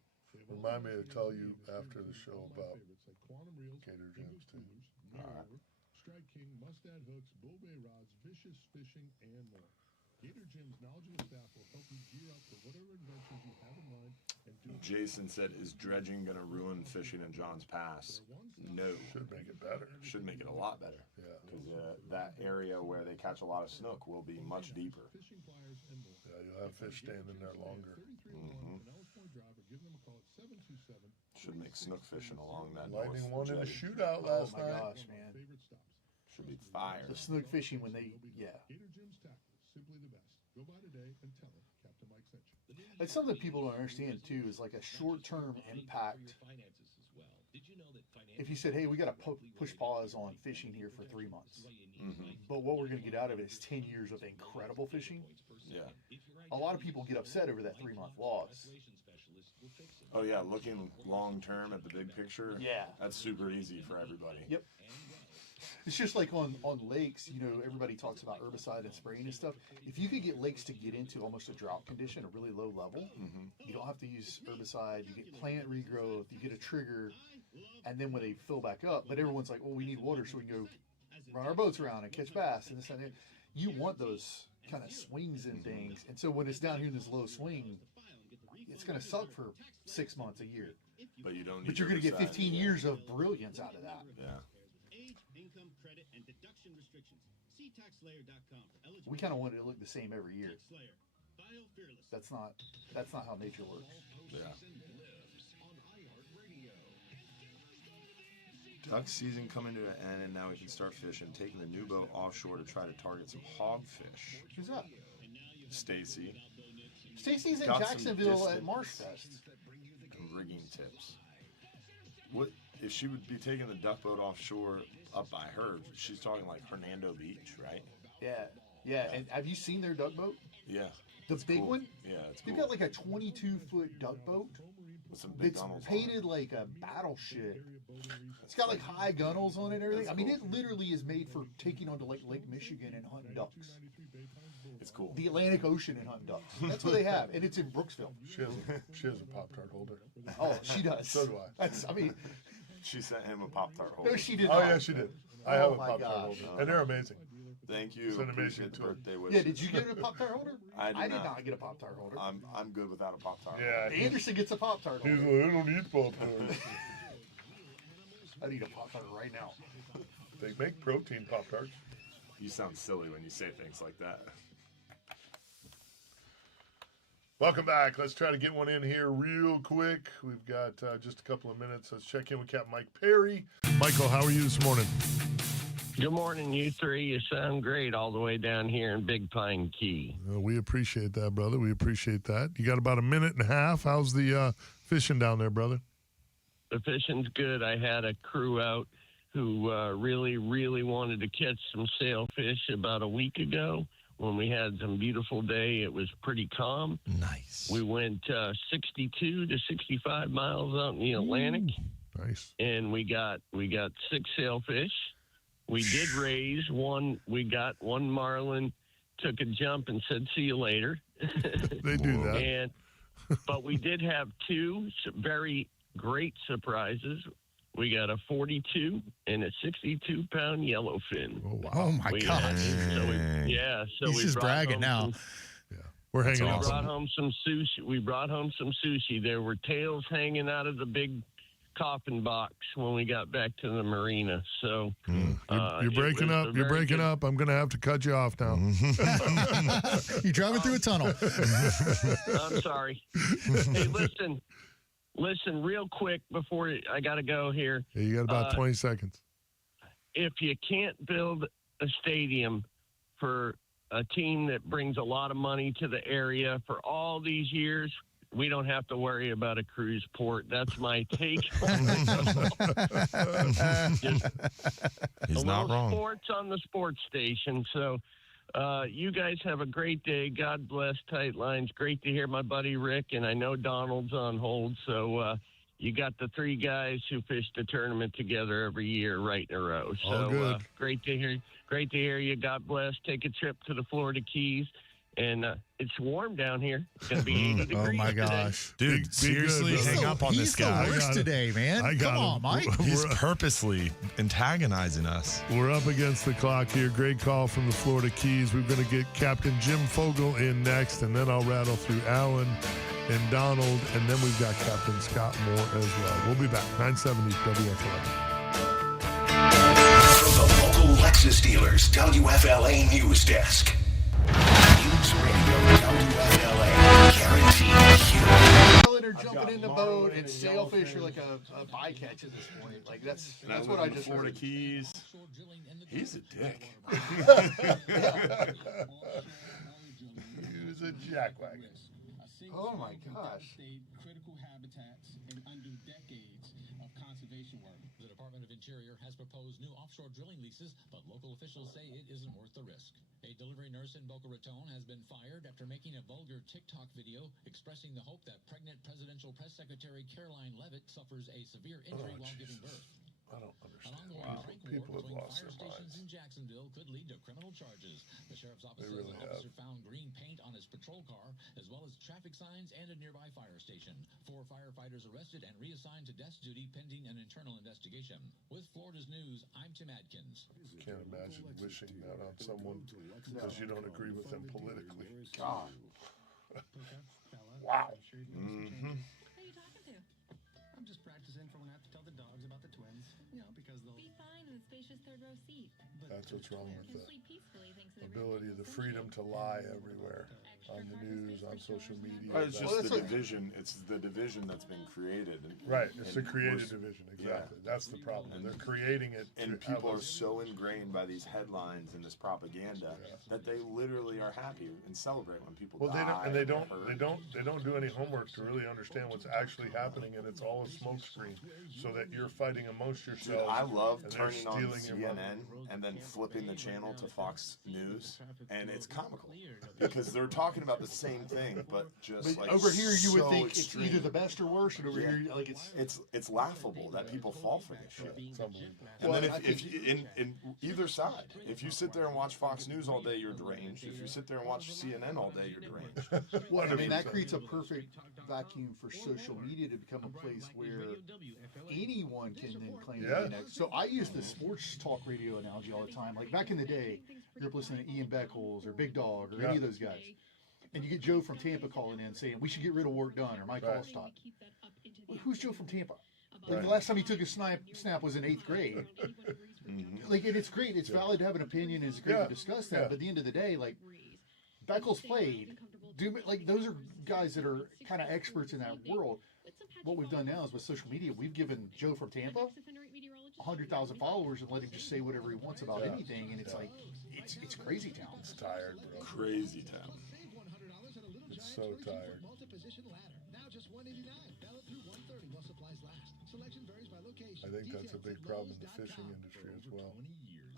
Remind me to tell you after the show about like Quantum Reels, Gator Gems too. All right. Strike King, Mustad hooks, Bull Bay rods, vicious fishing, and more. Gator Jim's knowledgeable staff will help you gear up for whatever adventures you have in mind and do. Jason said, "Is dredging going to ruin fishing in Johns Pass?" No. Should make it better. Should make it a lot better. Yeah. Because that area where they catch a lot of snook will be much deeper. Yeah, you'll have fish standing there longer. Should make snook fishing along that Lightning north won in a jetty. shootout last night. Oh my gosh, man. Should be fire. The snook fishing when they, Gator Jim's tackle, simply the best. Go by today and tell him Captain Mike sent you. It's something people don't understand too is like a short-term impact if you said, hey, we got to push pause on fishing here for 3 months, but what we're going to get out of it is 10 years of incredible fishing. Yeah. A lot of people get upset over that 3-month loss. Oh yeah, looking long term at the big picture. Yeah. That's super easy for everybody. Yep. It's just like on lakes, you know, everybody talks about herbicide and spraying and stuff. If you could get lakes to get into almost a drought condition, a really low level, you don't have to use herbicide, you get plant regrowth, you get a trigger, and then when they fill back up, but everyone's like, well, we need water so we can go run our boats around and catch bass and this and that. You want those kind of swings in things. And so when it's down here in this low swing, it's going to suck for 6 months, a year. But you don't need But you're going to get herbicide. 15 years of brilliance out of that. Yeah. We kind of want it to look the same every year. That's not how nature works. Yeah. Duck season coming to an end, and now we can start fishing. Taking the new boat offshore to try to target some hogfish. Who's that? Stacy. Stacy's in Got some Jacksonville at distance Marshfest. And rigging tips. What if she would be taking the duck boat offshore up by her? She's talking like Hernando Beach, right? Yeah. And have you seen their duck boat? Yeah. The It's big cool. one? Yeah, it's They've cool. got like a 22-foot duck boat. With some big It's gunnels on painted like a battleship. It's got like high gunnels on it and everything. I mean, it literally is made for taking onto like Lake Michigan and hunting ducks. It's cool. The Atlantic Ocean and hunting ducks. That's what they have, and it's in Brooksville. She has a Pop-Tart holder. Oh, she does. So do I. She sent him a Pop-Tart holder. No, she did Oh not. yeah, she did. I have a my Pop-Tart gosh. holder, and they're amazing. Thank you. It's an Appreciate amazing the tool. birthday wishes. Yeah, did you get a Pop-Tart holder? I did did not. not get a Pop-Tart holder. I'm good without a Pop-Tart. Yeah. Anderson gets a Pop-Tart He's holder. like, I don't eat Pop-Tarts. I need a Pop-Tart right now. They make protein Pop-Tarts. You sound silly when you say things like that. Welcome back. Let's try to get one in here real quick. We've got just a couple of minutes. Let's check in with Captain Mike Perry. Michael, how are you this morning? Good morning, you three. You sound great all the way down here in Big Pine Key. We appreciate that, brother. We appreciate that. You got about a minute and a half. How's the fishing down there, brother? The fishing's good. I had a crew out who really, really wanted to catch some sailfish about a week ago when we had some beautiful day. It was pretty calm. Nice. We went 62 to 65 miles out in the Atlantic. Nice. And we got 6 sailfish. We did raise one. We got one marlin, took a jump and said, see you later. They do that. But we did have 2 very great surprises. We got a 42 and a 62-pound yellowfin. Oh, wow. Oh my gosh. So He's just bragging now. We're hanging We out. brought home some sushi. We brought home some sushi. There were tails hanging out of the big coffin box when we got back to the marina. So You're breaking up. You're breaking up. I'm going to have to cut you off now. You're driving through a tunnel. I'm sorry. Hey, listen, real quick before I got to go here. Yeah, you got about 20 seconds. If you can't build a stadium for a team that brings a lot of money to the area for all these years, we don't have to worry about a cruise port. That's my take. He's not wrong. Sports on the sports station. So you guys have a great day. God bless Tight Lines. Great to hear my buddy Rick, and I know Donald's on hold. So you got the 3 guys who fish the tournament together every year right in a row. So All good. Great to hear. Great to hear you. God bless. Take a trip to the Florida Keys. And it's warm down here. It's going to be 80 degrees Oh my today. gosh. Dude, Be seriously, good, hang up on this guy. He's the worst today, man. Come on, Mike. He's purposely antagonizing us. We're up against the clock here. Great call from the Florida Keys. We're going to get Captain Jim Fogel in next, and then I'll rattle through Alan and Donald, and then we've got Captain Scott Moore as well. We'll be back. 970 WFLA. From the local Lexus dealers, WFLA News Desk. News Radio WFLA. Guaranteed human. Or jumping in the boat and sailfish are like a bycatch at this point. Like that's what I just Florida heard. Keys. He's a dick. He was a jackwagon. Oh my gosh. conservation work. The Department of Interior has proposed new offshore drilling leases, but local officials say it isn't worth the risk. A delivery nurse in Boca Raton has been fired after making a vulgar TikTok video expressing the hope that pregnant presidential press secretary Caroline Leavitt suffers a severe injury while giving birth. I don't understand. An ongoing rank war People have between lost fire their stations minds. in Jacksonville could lead to criminal charges. The sheriff's office They says really an officer have. found green paint on his patrol car, as well as traffic signs and a nearby fire station. 4 firefighters arrested and reassigned to desk duty pending an internal investigation. With Florida's News, I'm Tim Adkins. Can't imagine wishing that on someone because you don't agree with them politically. God. Wow. Who are you talking to? I'm just practicing for when I have to tell the dogs about the twins. You know, because they'll Be fine in the spacious third row seat. That's what's wrong with Can the sleep peacefully thanks to the ability, the freedom to lie everywhere on the news, on social media. It's just the division. It's the division that's been created. Right, it's the And created we're- division, yeah. exactly. That's the problem. They're creating it. And to have people are us- so ingrained by these headlines and this propaganda that they literally are happy and celebrate when people Well, die. they or don't hurt. do any homework to really understand what's actually happening, and it's all a smokescreen, so that you're fighting amongst Dude, yourselves. I love and they're turning on stealing your money. CNN and then flipping the channel to Fox News, and it's comical because they're talking about the same thing, but just But like over here, you would so think extreme. it's either the best or worst, and over Yeah. here, like it's laughable that people fall for this shit. It's unbelievable. And Well, then I if you, in either side, if you sit there and watch Fox News all day, you're deranged. If you sit there and watch CNN all day, you're deranged. Well, I mean, that creates a perfect vacuum for social media to become a place where anyone can then claim to Yeah. be next. So I use the sports talk radio analogy all the time. Like back in the day, you're listening to Ian Beckles or Big Dog or any of those guys. And you get Joe from Tampa calling in saying, we should get rid of Work Done or Mike Allstott. Well, who's Joe from Tampa? Like the last time he took a snap was in 8th grade. Like, and it's great. It's valid to have an opinion. It's great to discuss that. But at the end of the day, like, Beckles played. Like, those are guys that are kind of experts in that world. What we've done now is with social media, we've given Joe from Tampa 100,000 followers and let him just say whatever he wants about anything. And it's like, it's crazy town. It's tired, bro. Crazy town. It's so tired. I think that's a big problem in the fishing industry as well.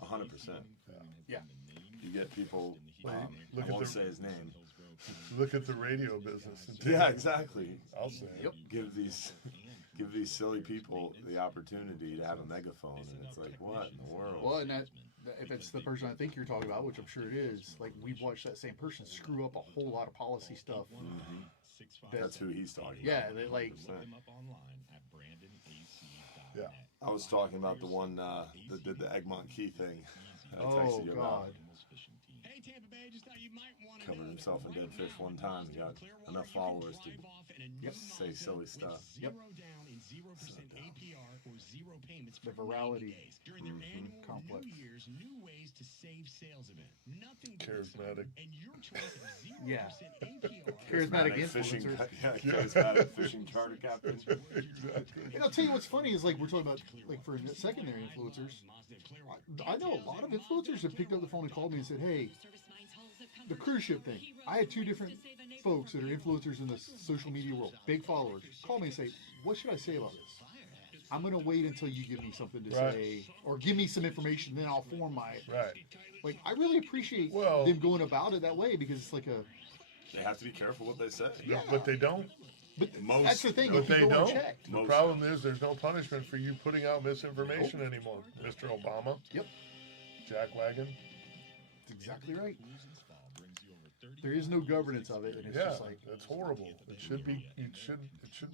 100%. Yeah. You get people. Look I at won't the- say his name. Look at the radio business. Yeah, exactly. I'll say it. Give these silly people the opportunity to have a megaphone, and it's like, what in the world? Well, and that if it's the person I think you're talking about, which I'm sure it is, like we've watched that same person screw up a whole lot of policy stuff. That's who he's talking Yeah, about. they like. Yeah. I was talking about the one that did the Egmont Key thing. I texted you about. Covered himself in dead fish one time. He got enough followers to say silly stuff. Yep. The virality complex. Charismatic. Yeah. Charismatic fishing. influencer. Yeah, charismatic fishing charter captain. Exactly. And I'll tell you what's funny is like we're talking about like for secondary influencers. I know a lot of influencers have picked up the phone and called me and said, "Hey, the cruise ship thing. I had 2 different folks that are influencers in the social media world, big followers, call me and say, what should I say about this? I'm going to wait until you give me something to say or give me some information, then I'll form my." Like, I really appreciate them going about it that way because it's like a. They have to be careful what they say. Yeah. But they don't. But that's the thing. But they go don't. unchecked. The problem is there's no punishment for you putting out misinformation anymore, Mr. Obama. Yep. Jack Wagon. That's exactly right. There is no governance of it, and it's just like it's horrible. It should be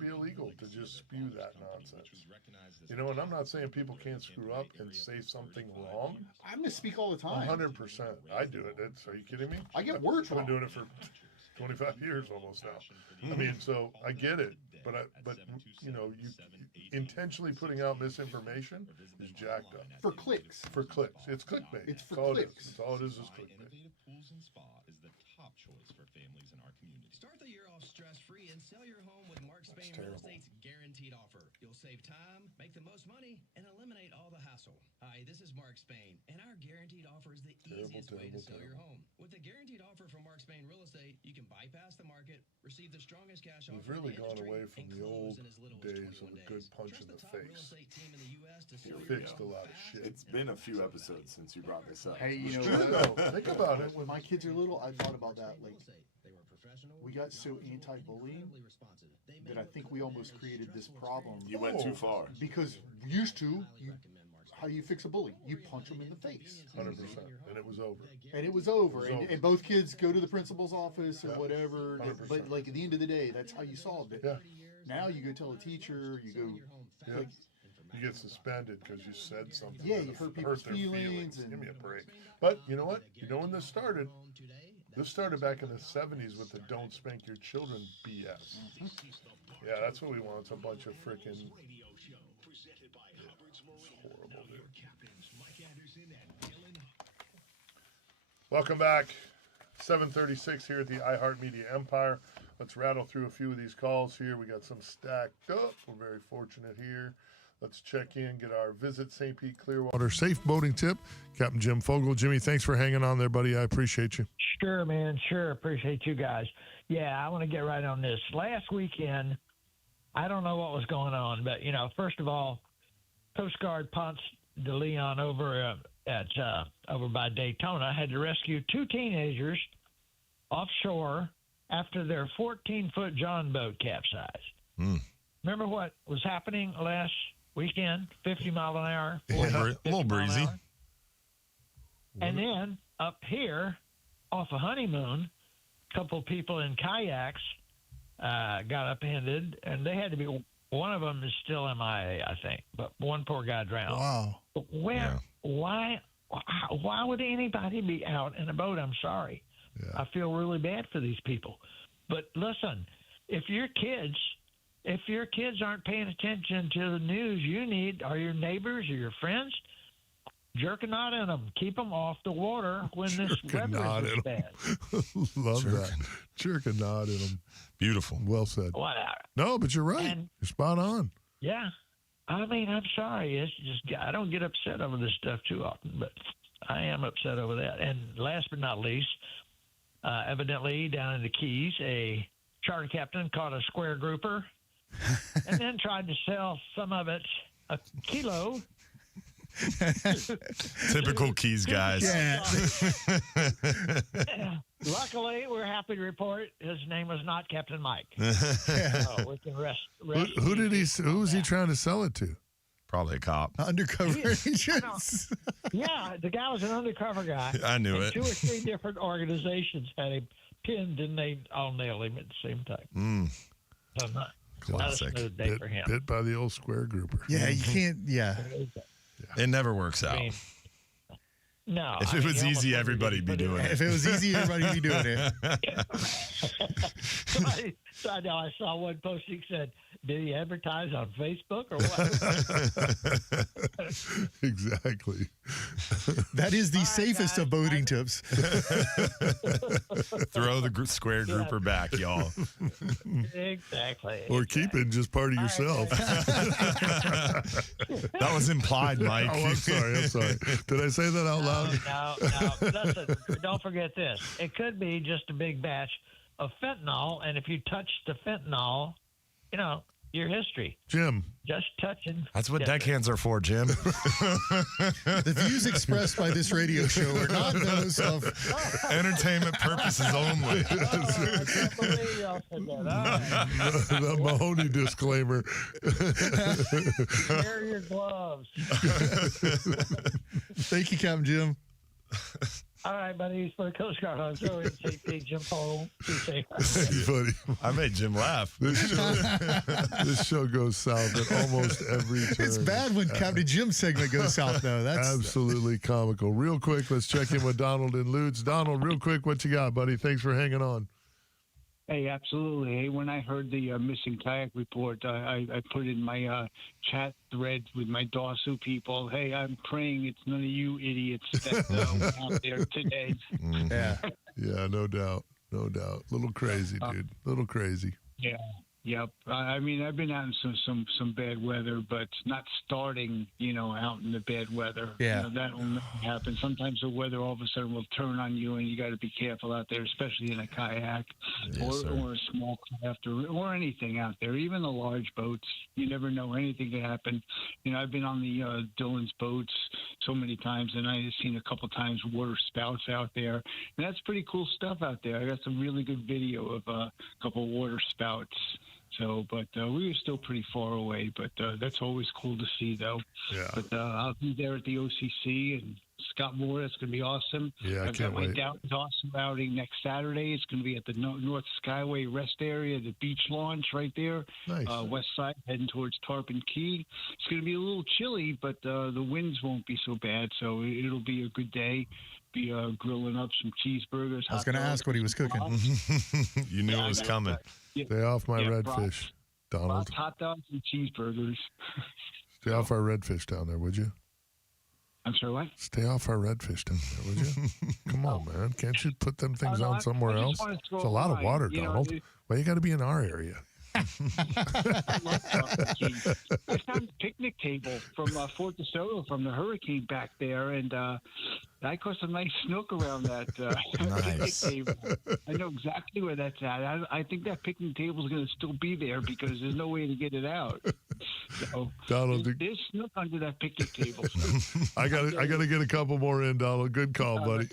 illegal to just spew that nonsense. You know, and I'm not saying people can't screw up and say something wrong. I misspeak all the time. 100%. I do it. Are you kidding me? I get words I've been wrong. doing it for 25 years almost now. I mean, so I get it, but you know, you intentionally putting out misinformation is jacked up. For clicks. For clicks. It's clickbait. It's for That's all clicks. That's all it is clickbait. Innovative Pools and Spa is the top choice for family families in our community. Start the year off stress-free and sell your home with Mark Spain Real Estate's guaranteed offer. You'll save time, make the most money, and eliminate all the hassle. Hi, this is Mark Spain, and our guaranteed offer is the easiest way to sell your home. With the guaranteed offer from Mark Spain Real Estate, you can bypass the market, receive the strongest cash offer. We've really in the gone industry, away from and the close old in as little as days 21 of a days. good punch Trust in the top real face. estate team in the U.S. to You sell your fixed a home lot of fast. shit. It's been a few episodes since you brought this up. Hey, you know what? Think about it. When my kids are little, I thought about that. Like, we got so anti-bullying that I think we almost created this problem. You went too far. Because used to, how you fix a bully? You punch them in the face. 100%. And it was over. And it was over. It was over. And both kids go to the principal's office or whatever. 100%. But like at the end of the day, that's how you solved it. Yeah. Now you go tell a teacher, you go. Yeah. Like, You get suspended because you said something. Yeah, that you hurt people's their feelings and- Give me a break. But you know what? You know when this started? This started back in the 70s with the "Don't Spank Your Children" BS. Yeah, that's what we want. It's a bunch of freaking. It's horrible, dude. Welcome back. 7:36 here at the iHeartMedia Empire. Let's rattle through a few of these calls here. We got some stacked up. We're very fortunate here. Let's check in, get our Visit St. Pete Clearwater safe boating tip. Captain Jim Fogel. Jimmy, thanks for hanging on there, buddy. I appreciate you. Sure, man. Sure. Appreciate you guys. Yeah, I want to get right on this. Last weekend, I don't know what was going on, but, first of all, Coast Guard Ponce de Leon over over by Daytona had to rescue 2 teenagers offshore after their 14-foot John boat capsized. Remember what was happening last weekend? 50 mile an hour. A little breezy. And then up here, off a honeymoon, a couple of people in kayaks got upended, and they had to be. One of them is still MIA, I think, but one poor guy drowned. Wow. Why would anybody be out in a boat? I'm sorry. Yeah. I feel really bad for these people. But listen, if your kids aren't paying attention to the news, are your neighbors or your friends, jerk a knot in them. Keep them off the water when this weather is bad. Love that. Jerk a knot in them. Beautiful. Well said. Whatever. No, but you're right. You're spot on. Yeah. I mean, I'm sorry. It's just I don't get upset over this stuff too often, but I am upset over that. And last but not least, evidently down in the Keys, a charter captain caught a square grouper and then tried to sell some of it a kilo. Typical Keys guys. Luckily, we're happy to report his name was not Captain Mike. We can rest Who was he trying to sell it to? Probably a cop. Undercover agents. Yeah, the guy was an undercover guy. I knew And it. 2 or 3 different organizations had him pinned, and they all nailed him at the same time. So not Classic. a smooth day for him. Bit by the old square grouper. Yeah, you can't. Yeah. It never works out. No. If it was easy, everybody'd be doing it. If it was easy, everybody'd be doing it. I know I saw one posting said, "Did he advertise on Facebook or what?" Exactly. That is the safest of boating tips. Throw the square grouper back, y'all. Exactly. Or keep it just part of yourself. That was implied, Mike. Oh, I'm sorry. Did I say that out loud? No. Listen, don't forget this. It could be just a big batch of fentanyl, and if you touch the fentanyl, your history. Jim. Just touching. That's what deckhands are for, Jim. The views expressed by this radio show are not those of entertainment purposes only. I can't believe y'all said that. The Mahoney disclaimer. Wear your gloves. Thank you, Captain Jim. All right, buddies, for the Coast Guard, I'm sorry, CP, Jim Paul. Buddy. I made Jim laugh. This show goes south at almost every turn. It's bad when Captain Jim's segment goes south, though. That's absolutely comical. Real quick, let's check in with Donald in Lutz. Donald, real quick, what you got, buddy? Thanks for hanging on. Hey, absolutely. Hey, when I heard the missing kayak report, I put in my chat thread with my Dawson people, hey, I'm praying it's none of you idiots that went out there today. Yeah, no doubt. No doubt. Little crazy, dude. Little crazy. Yeah. Yep. I mean, I've been out in some bad weather, but not starting, out in the bad weather. Yeah. That will happen. Sometimes the weather all of a sudden will turn on you, and you got to be careful out there, especially in a kayak or a small craft or anything out there. Even the large boats, you never know. Anything can happen. I've been on the Dylan's boats so many times, and I've seen a couple times water spouts out there, and that's pretty cool stuff out there. I got some really good video of a couple water spouts. So, but we were still pretty far away, but that's always cool to see, though. Yeah. But I'll be there at the OCC and Scott Moore. That's going to be awesome. Yeah, I I've can't got my wait. Dawson routing next Saturday. It's going to be at the North Skyway Rest Area, the beach launch right there. Nice. West side, heading towards Tarpon Key. It's going to be a little chilly, but the winds won't be so bad, so it'll be a good day. Be grilling up some cheeseburgers. I was going to ask what he was cooking. You knew it was coming. Stay off my redfish, Donald. Hot dogs and cheeseburgers. Stay off our redfish down there, would you? I'm sorry, what? Stay off our redfish down there, would you? Come on, man. Can't you put them things on somewhere else? It's a lot of water, Donald. Why you got to be in our area? I found a picnic table from Fort DeSoto from the hurricane back there, and I caught some nice snook around that picnic table. I know exactly where that's at. I think that picnic table is going to still be there because there's no way to get it out. So Donald, there's snook under that picnic table. I got to get a couple more in, Donald. Good call, buddy.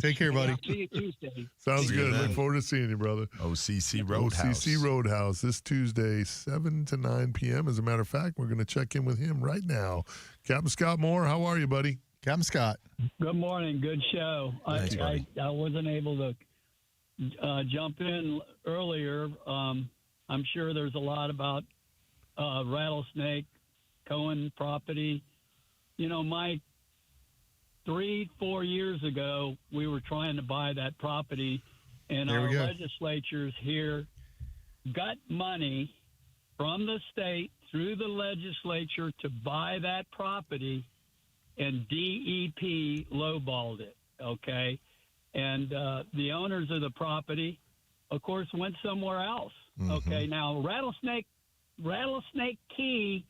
Take care, buddy. I'll see you Tuesday. Sounds See you good. then. Look forward to seeing you, brother. OCC Roadhouse. OCC Roadhouse this Tuesday, 7 to 9 p.m. As a matter of fact, we're going to check in with him right now. Captain Scott Moore, how are you, buddy? Captain Scott. Good morning. Good show. Thanks, buddy. I wasn't able to jump in earlier. I'm sure there's a lot about rattlesnake, Cohen property. Mike, 3-4 years ago, we were trying to buy that property, and There our we go. legislatures here got money from the state through the legislature to buy that property, and DEP lowballed it, okay? And the owners of the property, of course, went somewhere else, okay? Now, Rattlesnake Key,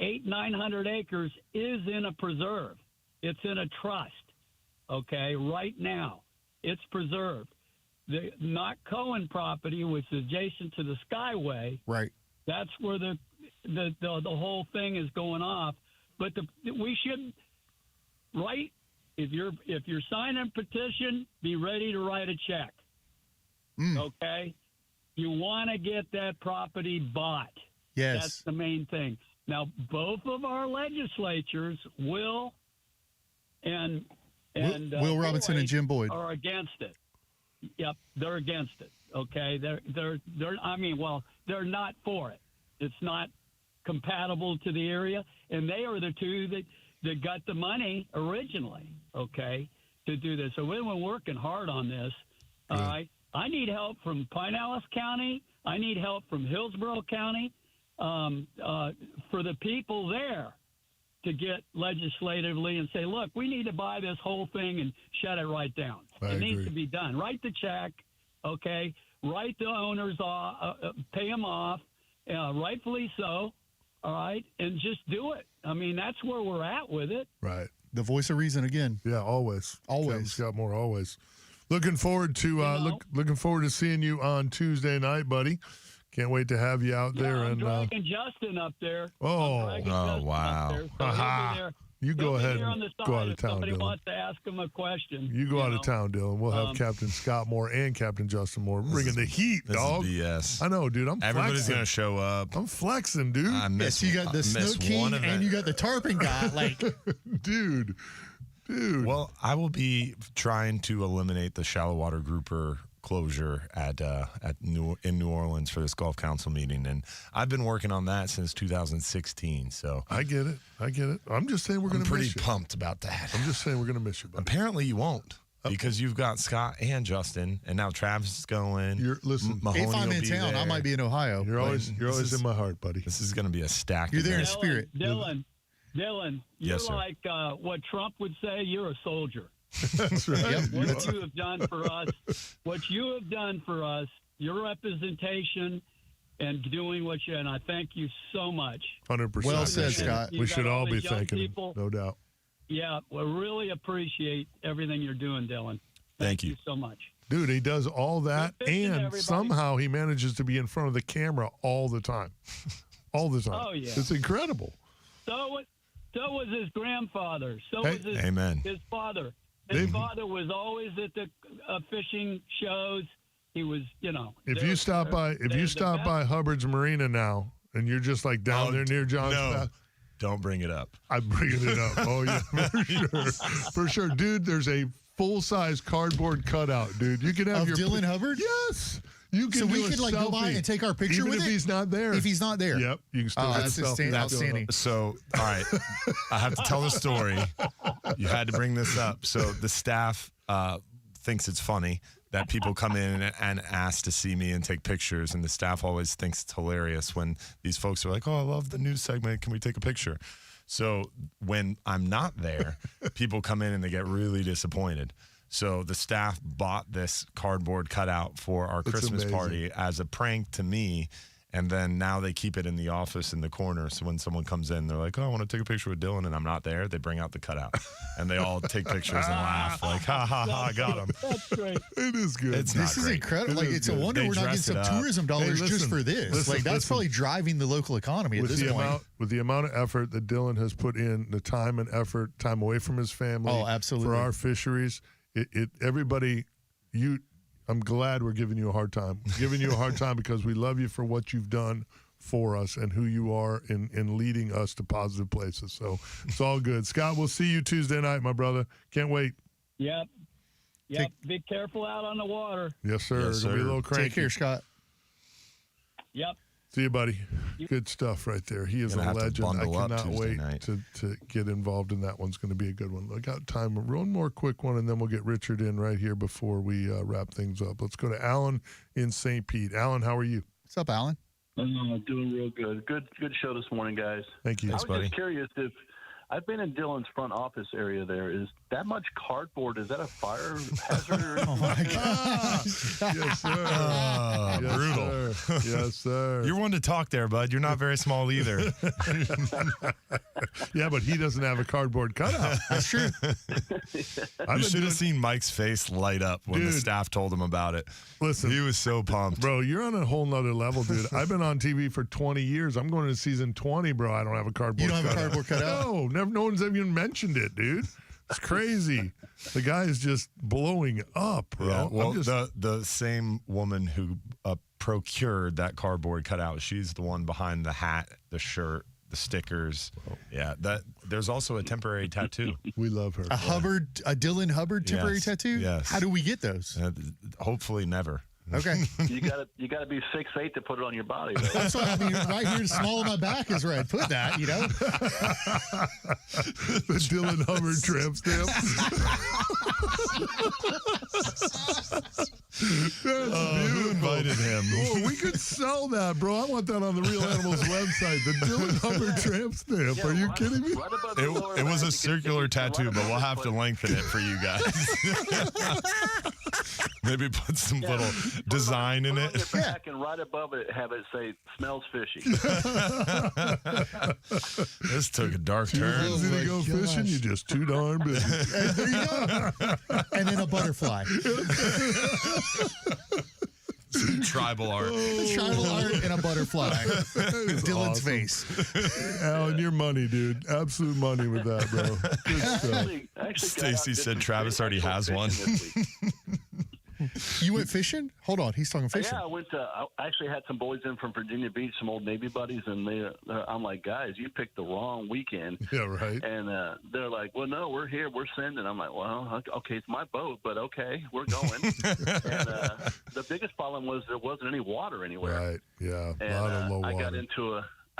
800-900 acres, is in a preserve. It's in a trust, okay, right now. It's preserved. The Not Cohen property, which is adjacent to the Skyway, Right. that's where the whole thing is going off. But we should write, if you're signing a petition, be ready to write a check. Okay, you want to get that property bought. Yes. That's the main thing. Now, both of our legislatures, Will and Will Robinson and Jim Boyd are against it. Yep, they're against it. Okay, they're they're not for it. It's not compatible to the area, and they are the two that got the money originally. Okay, to do this. So we've been working hard on this. All right. I need help from Pinellas County. I need help from Hillsborough County for the people there to get legislatively and say, look, we need to buy this whole thing and shut it right down. It needs to be done. Write the check, okay? Write the owners off, pay them off, rightfully so, all right? And just do it. I mean, that's where we're at with it. Right. The voice of reason again. Yeah, always. Always. Captain Scott Moore, always. Looking forward to looking forward to seeing you on Tuesday night, buddy. Can't wait to have you out there. I'm And dragging Justin up there. Wow. You go ahead and go out of town, Somebody Dylan. wants to ask him a question. You go out of town, Dylan. We'll have Captain Scott Moore and Captain Justin Moore bringing the heat, This dog. is BS. I know, dude. I'm Everybody's flexing. going to show up. I'm flexing, dude. Yes, you got the Snow King and you got the Tarpon guy. Like, dude. Well, I will be trying to eliminate the shallow water grouper closure in New Orleans for this golf council meeting, and I've been working on that since 2016. So I get it. I'm just saying we're going to miss you. pretty pumped about that. I'm just saying we're going to miss you, buddy. Apparently you won't. Because you've got Scott and Justin, and now Travis is going. Listen, Mahoney if I'm will in be town, there. I might be in Ohio. You're always in my heart, buddy. This is going to be a stack. You're there event. in spirit. Dylan, you're Yes, sir. like what Trump would say, you're a soldier. That's right. Yep. What you have done for us, your representation, and doing what you, and I thank you so much. 100%. Well said, Scott. We should all be these young thanking him, people. no doubt. Yeah, we really appreciate everything you're doing, Dylan. Thank you so much. Dude, he does all that, and everybody. somehow he manages to be in front of the camera all the time. All the time. Oh, yeah. It's incredible. So was his grandfather. So Hey, was his, amen. his father. His father was always at the fishing shows. He was, If you stop by Hubbard's Marina now, and you're just like down there near John's Path, don't bring it up. I'm bringing it up. Oh yeah, for sure, dude. There's a full-size cardboard cutout, dude. You can have Of your Dylan Hubbard? Yes. You can So do we a could go by selfie, and take our picture even with if it? he's not there. If he's not there. Yep. You can still Oh, get that's a selfie. outstanding. So, all right, I have to tell the story. You had to bring this up. So the staff thinks it's funny that people come in and ask to see me and take pictures, and the staff always thinks it's hilarious when these folks are like, "Oh, I love the news segment. Can we take a picture?" So when I'm not there, people come in and they get really disappointed. So the staff bought this cardboard cutout for our Christmas amazing. party as a prank to me. And then now they keep it in the office in the corner. So when someone comes in, they're like, "Oh, I want to take a picture with Dylan," and I'm not there. They bring out the cutout, and they all take pictures and laugh like, "Ha ha ha! I got him." That's great. It is good. It's This not is great. incredible. It Like, is it's a good. wonder They we're not getting dress it some up. tourism dollars Hey, just listen, for this. listen, Like, that's listen. probably driving the local economy at with this the point. amount of effort that Dylan has put in, the time and effort, time away from his family. Oh, absolutely. For our fisheries, everybody, I'm glad we're giving you a hard time. Giving you a hard time because we love you for what you've done for us and who you are in leading us to positive places. So it's all good. Scott, we'll see you Tuesday night, my brother. Can't wait. Yep. Be careful out on the water. Yes, sir. Yes, It'll be a sir. little cranky. Take care, Scott. Yep. See you, buddy. Good stuff right there. He is Gonna a have to legend. I bundle up cannot Tuesday wait night. to get involved in that. One's going to be a good one. I got time. One more quick one, and then we'll get Richard in right here before we wrap things up. Let's go to Alan in St. Pete. Alan, how are you? What's up, Alan? Doing real good. Good show this morning, guys. Thank you. I was buddy. just curious if I've been in Dylan's front office area there. Is that much cardboard? Is that a fire hazard? Oh, my gosh. Yes, sir. Yes, Brutal. Sir. Yes, sir. You're one to talk there, bud. You're not very small either. Yeah, but he doesn't have a cardboard cutout. That's true. You should have seen Mike's face light up when the Dude. staff told him about it. Listen. He was so pumped. Bro, you're on a whole nother level, dude. I've been on TV for 20 years. I'm going to season 20, bro. I don't have a cardboard You don't have a cutout. cardboard cutout? No one's even mentioned it, dude. It's crazy. The guy is just blowing up, bro. Yeah, well, I'm just, the same woman who procured that cardboard cutout, she's the one behind the hat, the shirt, the stickers. Yeah, there's also a temporary tattoo. We love her. A Dylan Hubbard temporary Yes, tattoo? yes. How do we get those? Hopefully never. Okay. you gotta be 6'8" to put it on your body. Though. That's what I mean. Right here, the small of my back is where I'd put that, The Dylan Hubbard tramp stamp. That's Who invited him? Oh, we could sell that, bro. I want that on the Real Animals website. The Dylan Hubbard tramp stamp. Are you kidding me? Right above the lower It was back, a circular tattoo, but we'll have to put- lengthen it for you guys. Maybe put some little design in Put it. it on your back and right above it, have it say "smells fishy." This took a dark turn. Busy to go fishing, you're just too darn busy. And there you go. And then a butterfly. Tribal art. Tribal art and a butterfly. That is Dylan's awesome. face. Alan, you're money, dude. Absolute money with that, bro. Good stuff. Actually, Stacy said Travis already has one. You went fishing? Hold on. He's talking fishing. Yeah, I actually had some boys in from Virginia Beach, some old Navy buddies, and I'm like, guys, you picked the wrong weekend. Yeah, right. And they're like, well, no, we're here, we're sending. I'm like, well, okay, it's my boat, but okay, we're going. And the biggest problem was there wasn't any water anywhere. Right. Yeah. And A lot of low I water.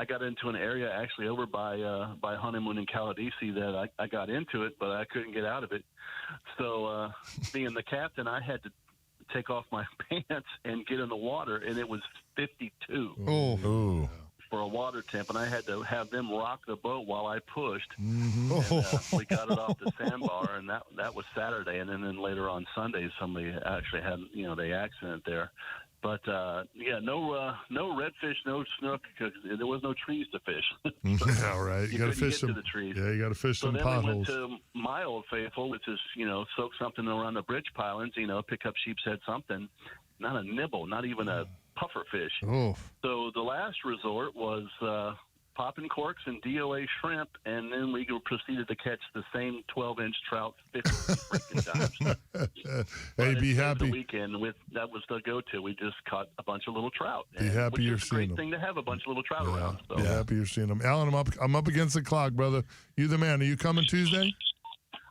got into an area actually over by Honeymoon and Caladesi that I got into it, but I couldn't get out of it. So being the captain, I had to take off my pants and get in the water, and it was 52 Oh. Ooh. for a water temp, and I had to have them rock the boat while I pushed. Mm-hmm. And, we got it off the sandbar, and that was Saturday. And then later on Sunday, somebody actually had the accident there. But yeah, no redfish, no snook, because there was no trees to fish. All right, you got to fish some. The trees. Yeah, you got to fish So some then potholes. we went to my Old Faithful, which is soak something around the bridge pilings. Pick up sheep's head something. Not a nibble, not even a puffer fish. Oh. So the last resort was popping corks and DOA shrimp, and then we proceeded to catch the same 12-inch trout 50 freaking times. Hey, be The happy. weekend that was the go-to. We just caught a bunch of little trout. Be happy which you're is a seeing great them. thing to have a bunch of little trout around. So. Be happy you're seeing them. Alan, I'm up against the clock, brother. You the man. Are you coming Tuesday?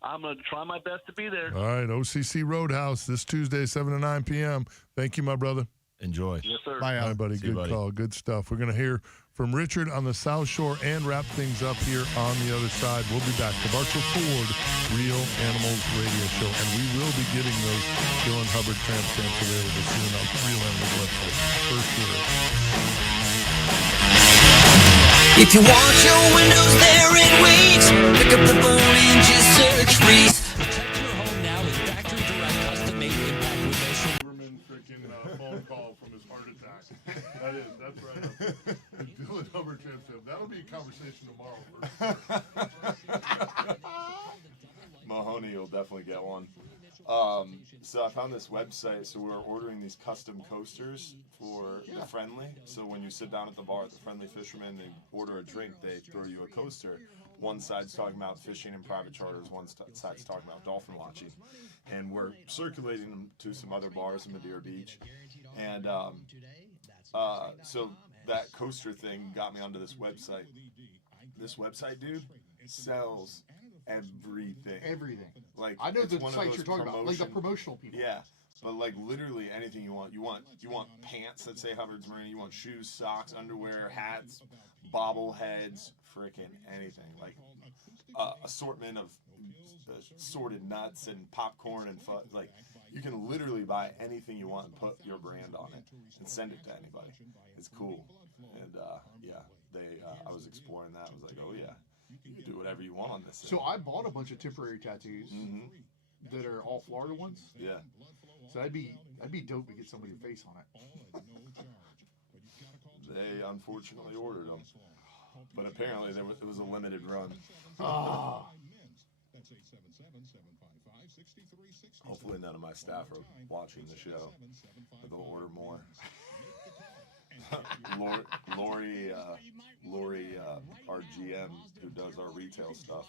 I'm going to try my best to be there. All right, OCC Roadhouse this Tuesday, 7 to 9 p.m. Thank you, my brother. Enjoy. Yes, sir. Bye, All right, buddy. See you, Good buddy. call. Good stuff. We're going to hear from Richard on the South Shore and wrap things up here on the other side. We'll be back. The Bartow Ford Real Animals Radio Show. And we will be getting those Dylan Hubbard tramp stamps available soon on the Real Animals website. For sure. If you want your windows there in weeks, pick up the phone and just search Reese. Protect your home now with factory direct custom made impact with no Superman freaking phone call from his heart attack. That's right. Dylan Hubbard tramp stamp. That'll be a conversation tomorrow. Mahoney will definitely get one. So I found this website. So we're ordering these custom coasters for the Friendly. So when you sit down at the bar at the Friendly Fisherman and order a drink, they throw you a coaster. One side's talking about fishing and private charters. One side's talking about dolphin watching. And we're circulating them to some other bars in Madeira Beach. And so that coaster thing got me onto this website. This website, dude, sells everything. Everything. Like, I know it's the one of sites those you're talking about, like the promotion- promotional people. Yeah, but like literally anything you want. You want pants that say Hubbard's Marina. You want shoes, socks, underwear, hats, bobbleheads, freaking anything. Like assortment of sorted nuts and popcorn and like you can literally buy anything you want and put your brand on it and send it to anybody. It's cool. And I was exploring that. I was like, oh yeah. You can do whatever you want on this thing. So I bought a bunch of temporary tattoos that are all Florida ones. Yeah. So that'd be dope to get some of your face on it. They unfortunately ordered them, but apparently it was a limited run. Ah. Hopefully none of my staff are watching the show, but they'll order more. Lori, our GM who does our retail stuff,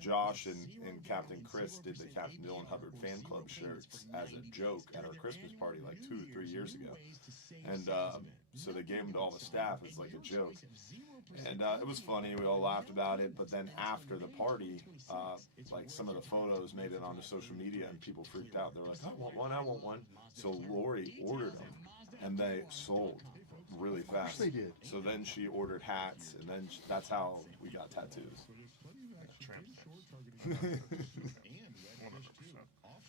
Josh and Captain Chris did the Captain Dylan Hubbard fan club shirts as a joke at our Christmas party like 2 or 3 years ago, and so they gave them to all the staff as like a joke, and it was funny. We all laughed about it, but then after the party, like some of the photos made it onto social media, and people freaked out. They were like, "I want one." So Lori ordered them. And they sold really fast. They did. So then she ordered hats, and then that's how we got tattoos.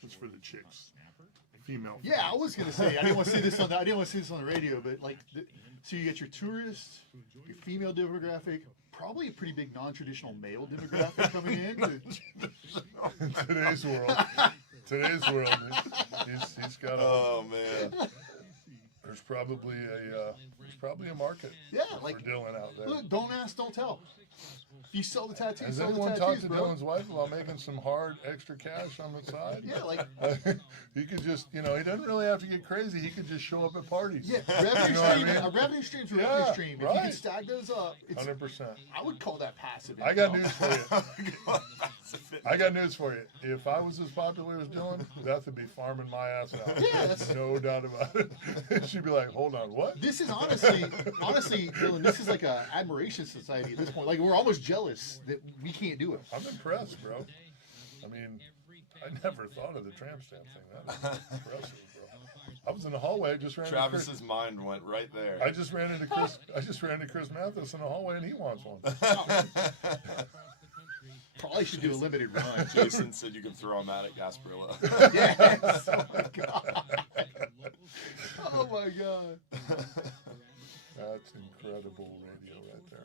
It's for the chicks. Female. Yeah, I was gonna say I didn't want to see this on the radio, but like, so you get your tourist, your female demographic, probably a pretty big non-traditional male demographic coming in. In today's world, he's got a. Oh man. There's probably a market. Yeah, like for Dylan out there. Look, don't ask, don't tell. If you sell the tattoos, Has sell the anyone tattoos, talked to bro. Dylan's wife about making some hard extra cash on the side? Yeah, like he could just, he doesn't really have to get crazy. He could just show up at parties. Yeah, revenue You know what I stream. mean? A revenue stream's a Yeah, revenue stream. If you right. can stack those up, it's 100%. I would call that passive. I got income. news for you. I got news for you. If I was as popular as Dylan, Beth would be farming my ass out. Yeah, that's no doubt about it. She'd be like, "Hold on, what?" This is honestly, Dylan. This is like a admiration society at this point. Like we're almost jealous that we can't do it. I'm impressed, bro. I mean, I never thought of the tramp stamp thing. That is impressive, bro. I was in the hallway, just ran. Travis's mind went right there. I just ran into Chris Mathis in the hallway, and he wants one. Probably should do a limited run. Jason said you can throw him out at Gasparilla. Yes. Oh my god. Oh my god. That's incredible radio right there.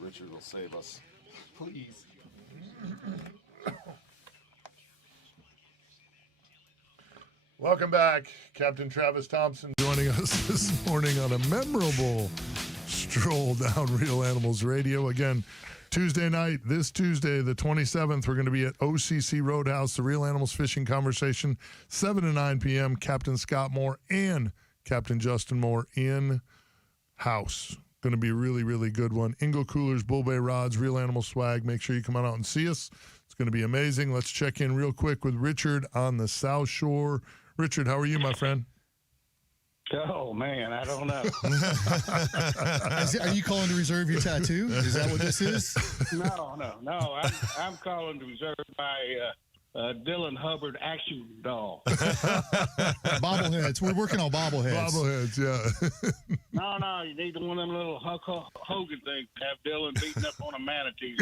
Richard will save us. Please. Welcome back. Captain Travis Thompson joining us this morning on a memorable stroll down Real Animals Radio. Again, Tuesday night, this Tuesday, the 27th, we're going to be at OCC Roadhouse, the Real Animals Fishing Conversation, 7 to 9 p.m. Captain Scott Moore and Captain Justin Moore in house. Going to be a really, really good one. Ingle Coolers, Bull Bay Rods, Real Animal Swag. Make sure you come on out and see us. It's going to be amazing. Let's check in real quick with Richard on the South Shore. Richard, how are you, my friend? Oh, man, I don't know. Are you calling to reserve your tattoo? Is that what this is? No. I'm calling to reserve my Dylan Hubbard action doll. Bobbleheads. We're working on bobbleheads. Bobbleheads, yeah. No, you need one of them little Hulk Hogan things to have Dylan beating up on a manatee.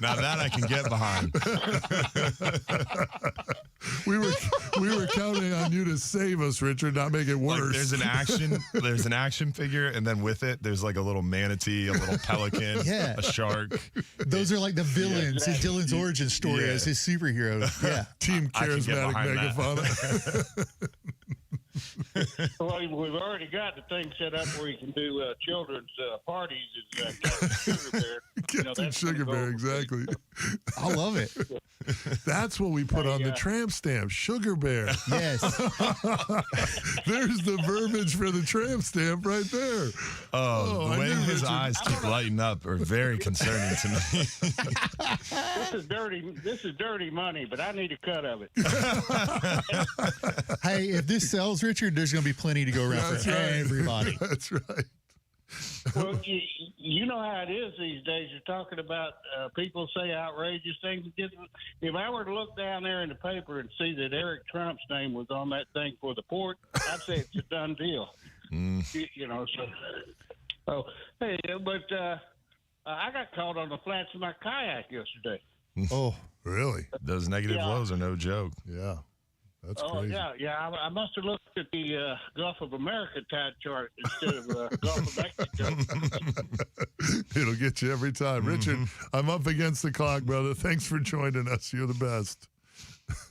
Now that I can get behind. We were counting on you to save us, Richard, not make it worse. Like there's an action figure, and then with it, there's like a little manatee, a little pelican, Yeah. a shark. Those are like the villains in Dylan's origin story Yeah. as his superhero. Yeah. Team I can get Charismatic behind Megafauna. Well, we've already got the thing set up where you can do children's parties. It's Captain Sugar Bear. Captain Sugar Bear, exactly. I love it. That's what we put on the tramp stamp, Sugar Bear. Yes. There's the verbiage for the tramp stamp right there. Oh, the way his eyes keep lighting up are very concerning to me. This is dirty money, but I need a cut of it. Hey, if this sells, Richard, there's going to be plenty to go around That's for right. everybody. That's right. Well, you know how it is these days. You're talking about people say outrageous things. If I were to look down there in the paper and see that Eric Trump's name was on that thing for the port, I'd say it's a done deal. You know, so. Oh, hey, but I got caught on the flats of my kayak yesterday. Oh, really? Those negative lows are no joke. Yeah. That's Oh, crazy. yeah. I must have looked at the Gulf of America tide chart instead of Gulf of Mexico. It'll get you every time. Richard, I'm up against the clock, brother. Thanks for joining us. You're the best.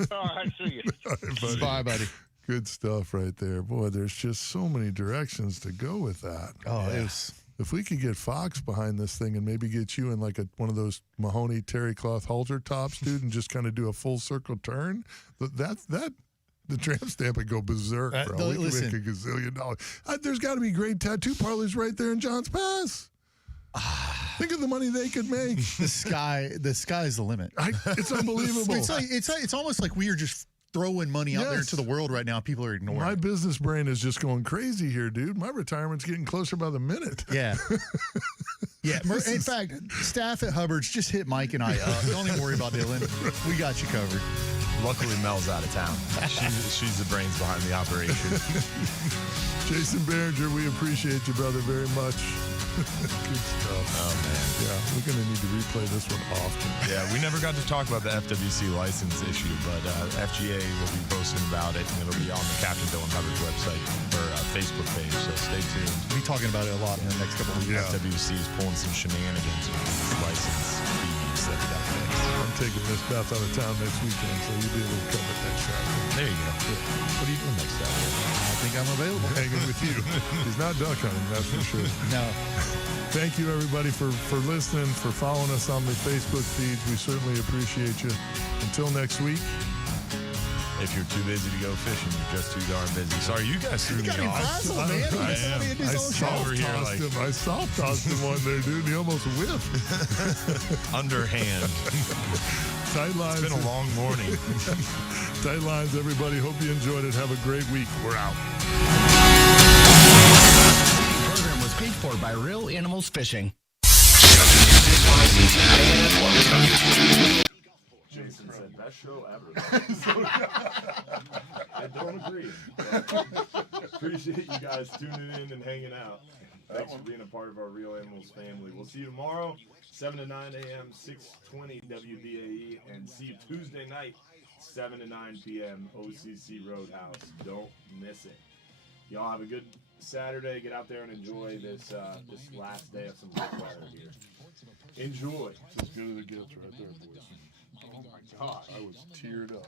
All right, see you. All right, buddy. Bye, buddy. Good stuff right there. Boy, there's just so many directions to go with that. Oh, it was. If we could get Fox behind this thing and maybe get you in like one of those Mahoney terry cloth halter tops, dude, and just kind of do a full circle turn, the tramp stamp would go berserk, bro. We could make $1 gazillion. There's got to be great tattoo parlors right there in Johns Pass. Think of the money they could make. The sky's the limit. It's unbelievable. It's almost like we are just throwing money out there into the world right now. People are ignoring My it. business brain is just going crazy here, dude. My retirement's getting closer by the minute. Yeah. Yeah. In fact, staff at Hubbard's just hit Mike and I up. Don't even worry about Dylan. We got you covered. Luckily, Mel's out of town. She's the brains behind the operation. Jason Behringer, we appreciate you, brother, very much. Good stuff. Oh, man. Yeah, we're going to need to replay this one often. Yeah, we never got to talk about the FWC license issue, but FGA will be posting about it, and it'll be on the Captain Dylan Hubbard's website or Facebook page, so stay tuned. We'll be talking about it a lot in the next couple of weeks. FWC is pulling some shenanigans with these license fees that we got to fix. I'm taking Miss Beth out of town next weekend, so you'll be able to cover it next Saturday. There you go. What are you doing next Saturday? I think I'm available. Hanging with you. He's not duck hunting, that's for sure. No. Thank you, everybody, for listening, for following us on the Facebook feeds. We certainly appreciate you. Until next week. If you're too busy to go fishing, you're just too darn busy. Sorry, you guys threw me off. I soft tossed him one there, dude. He almost whiffed. Underhand. Tight lines. It's been a long morning. Tight lines, everybody. Hope you enjoyed it. Have a great week. We're out. The program was paid for by Real Animals Fishing. Jason said, best show ever. I don't agree. Appreciate you guys tuning in and hanging out. Thanks for being a part of our Real Animals family. We'll see you tomorrow, 7 to 9 a.m., 620 WDAE, and see you Tuesday night, 7 to 9 p.m. OCC Roadhouse. Don't miss it. Y'all have a good Saturday. Get out there and enjoy this this last day of some good weather here. Enjoy. It's as good as it gets right there, boys. Oh my gosh. I was teared up.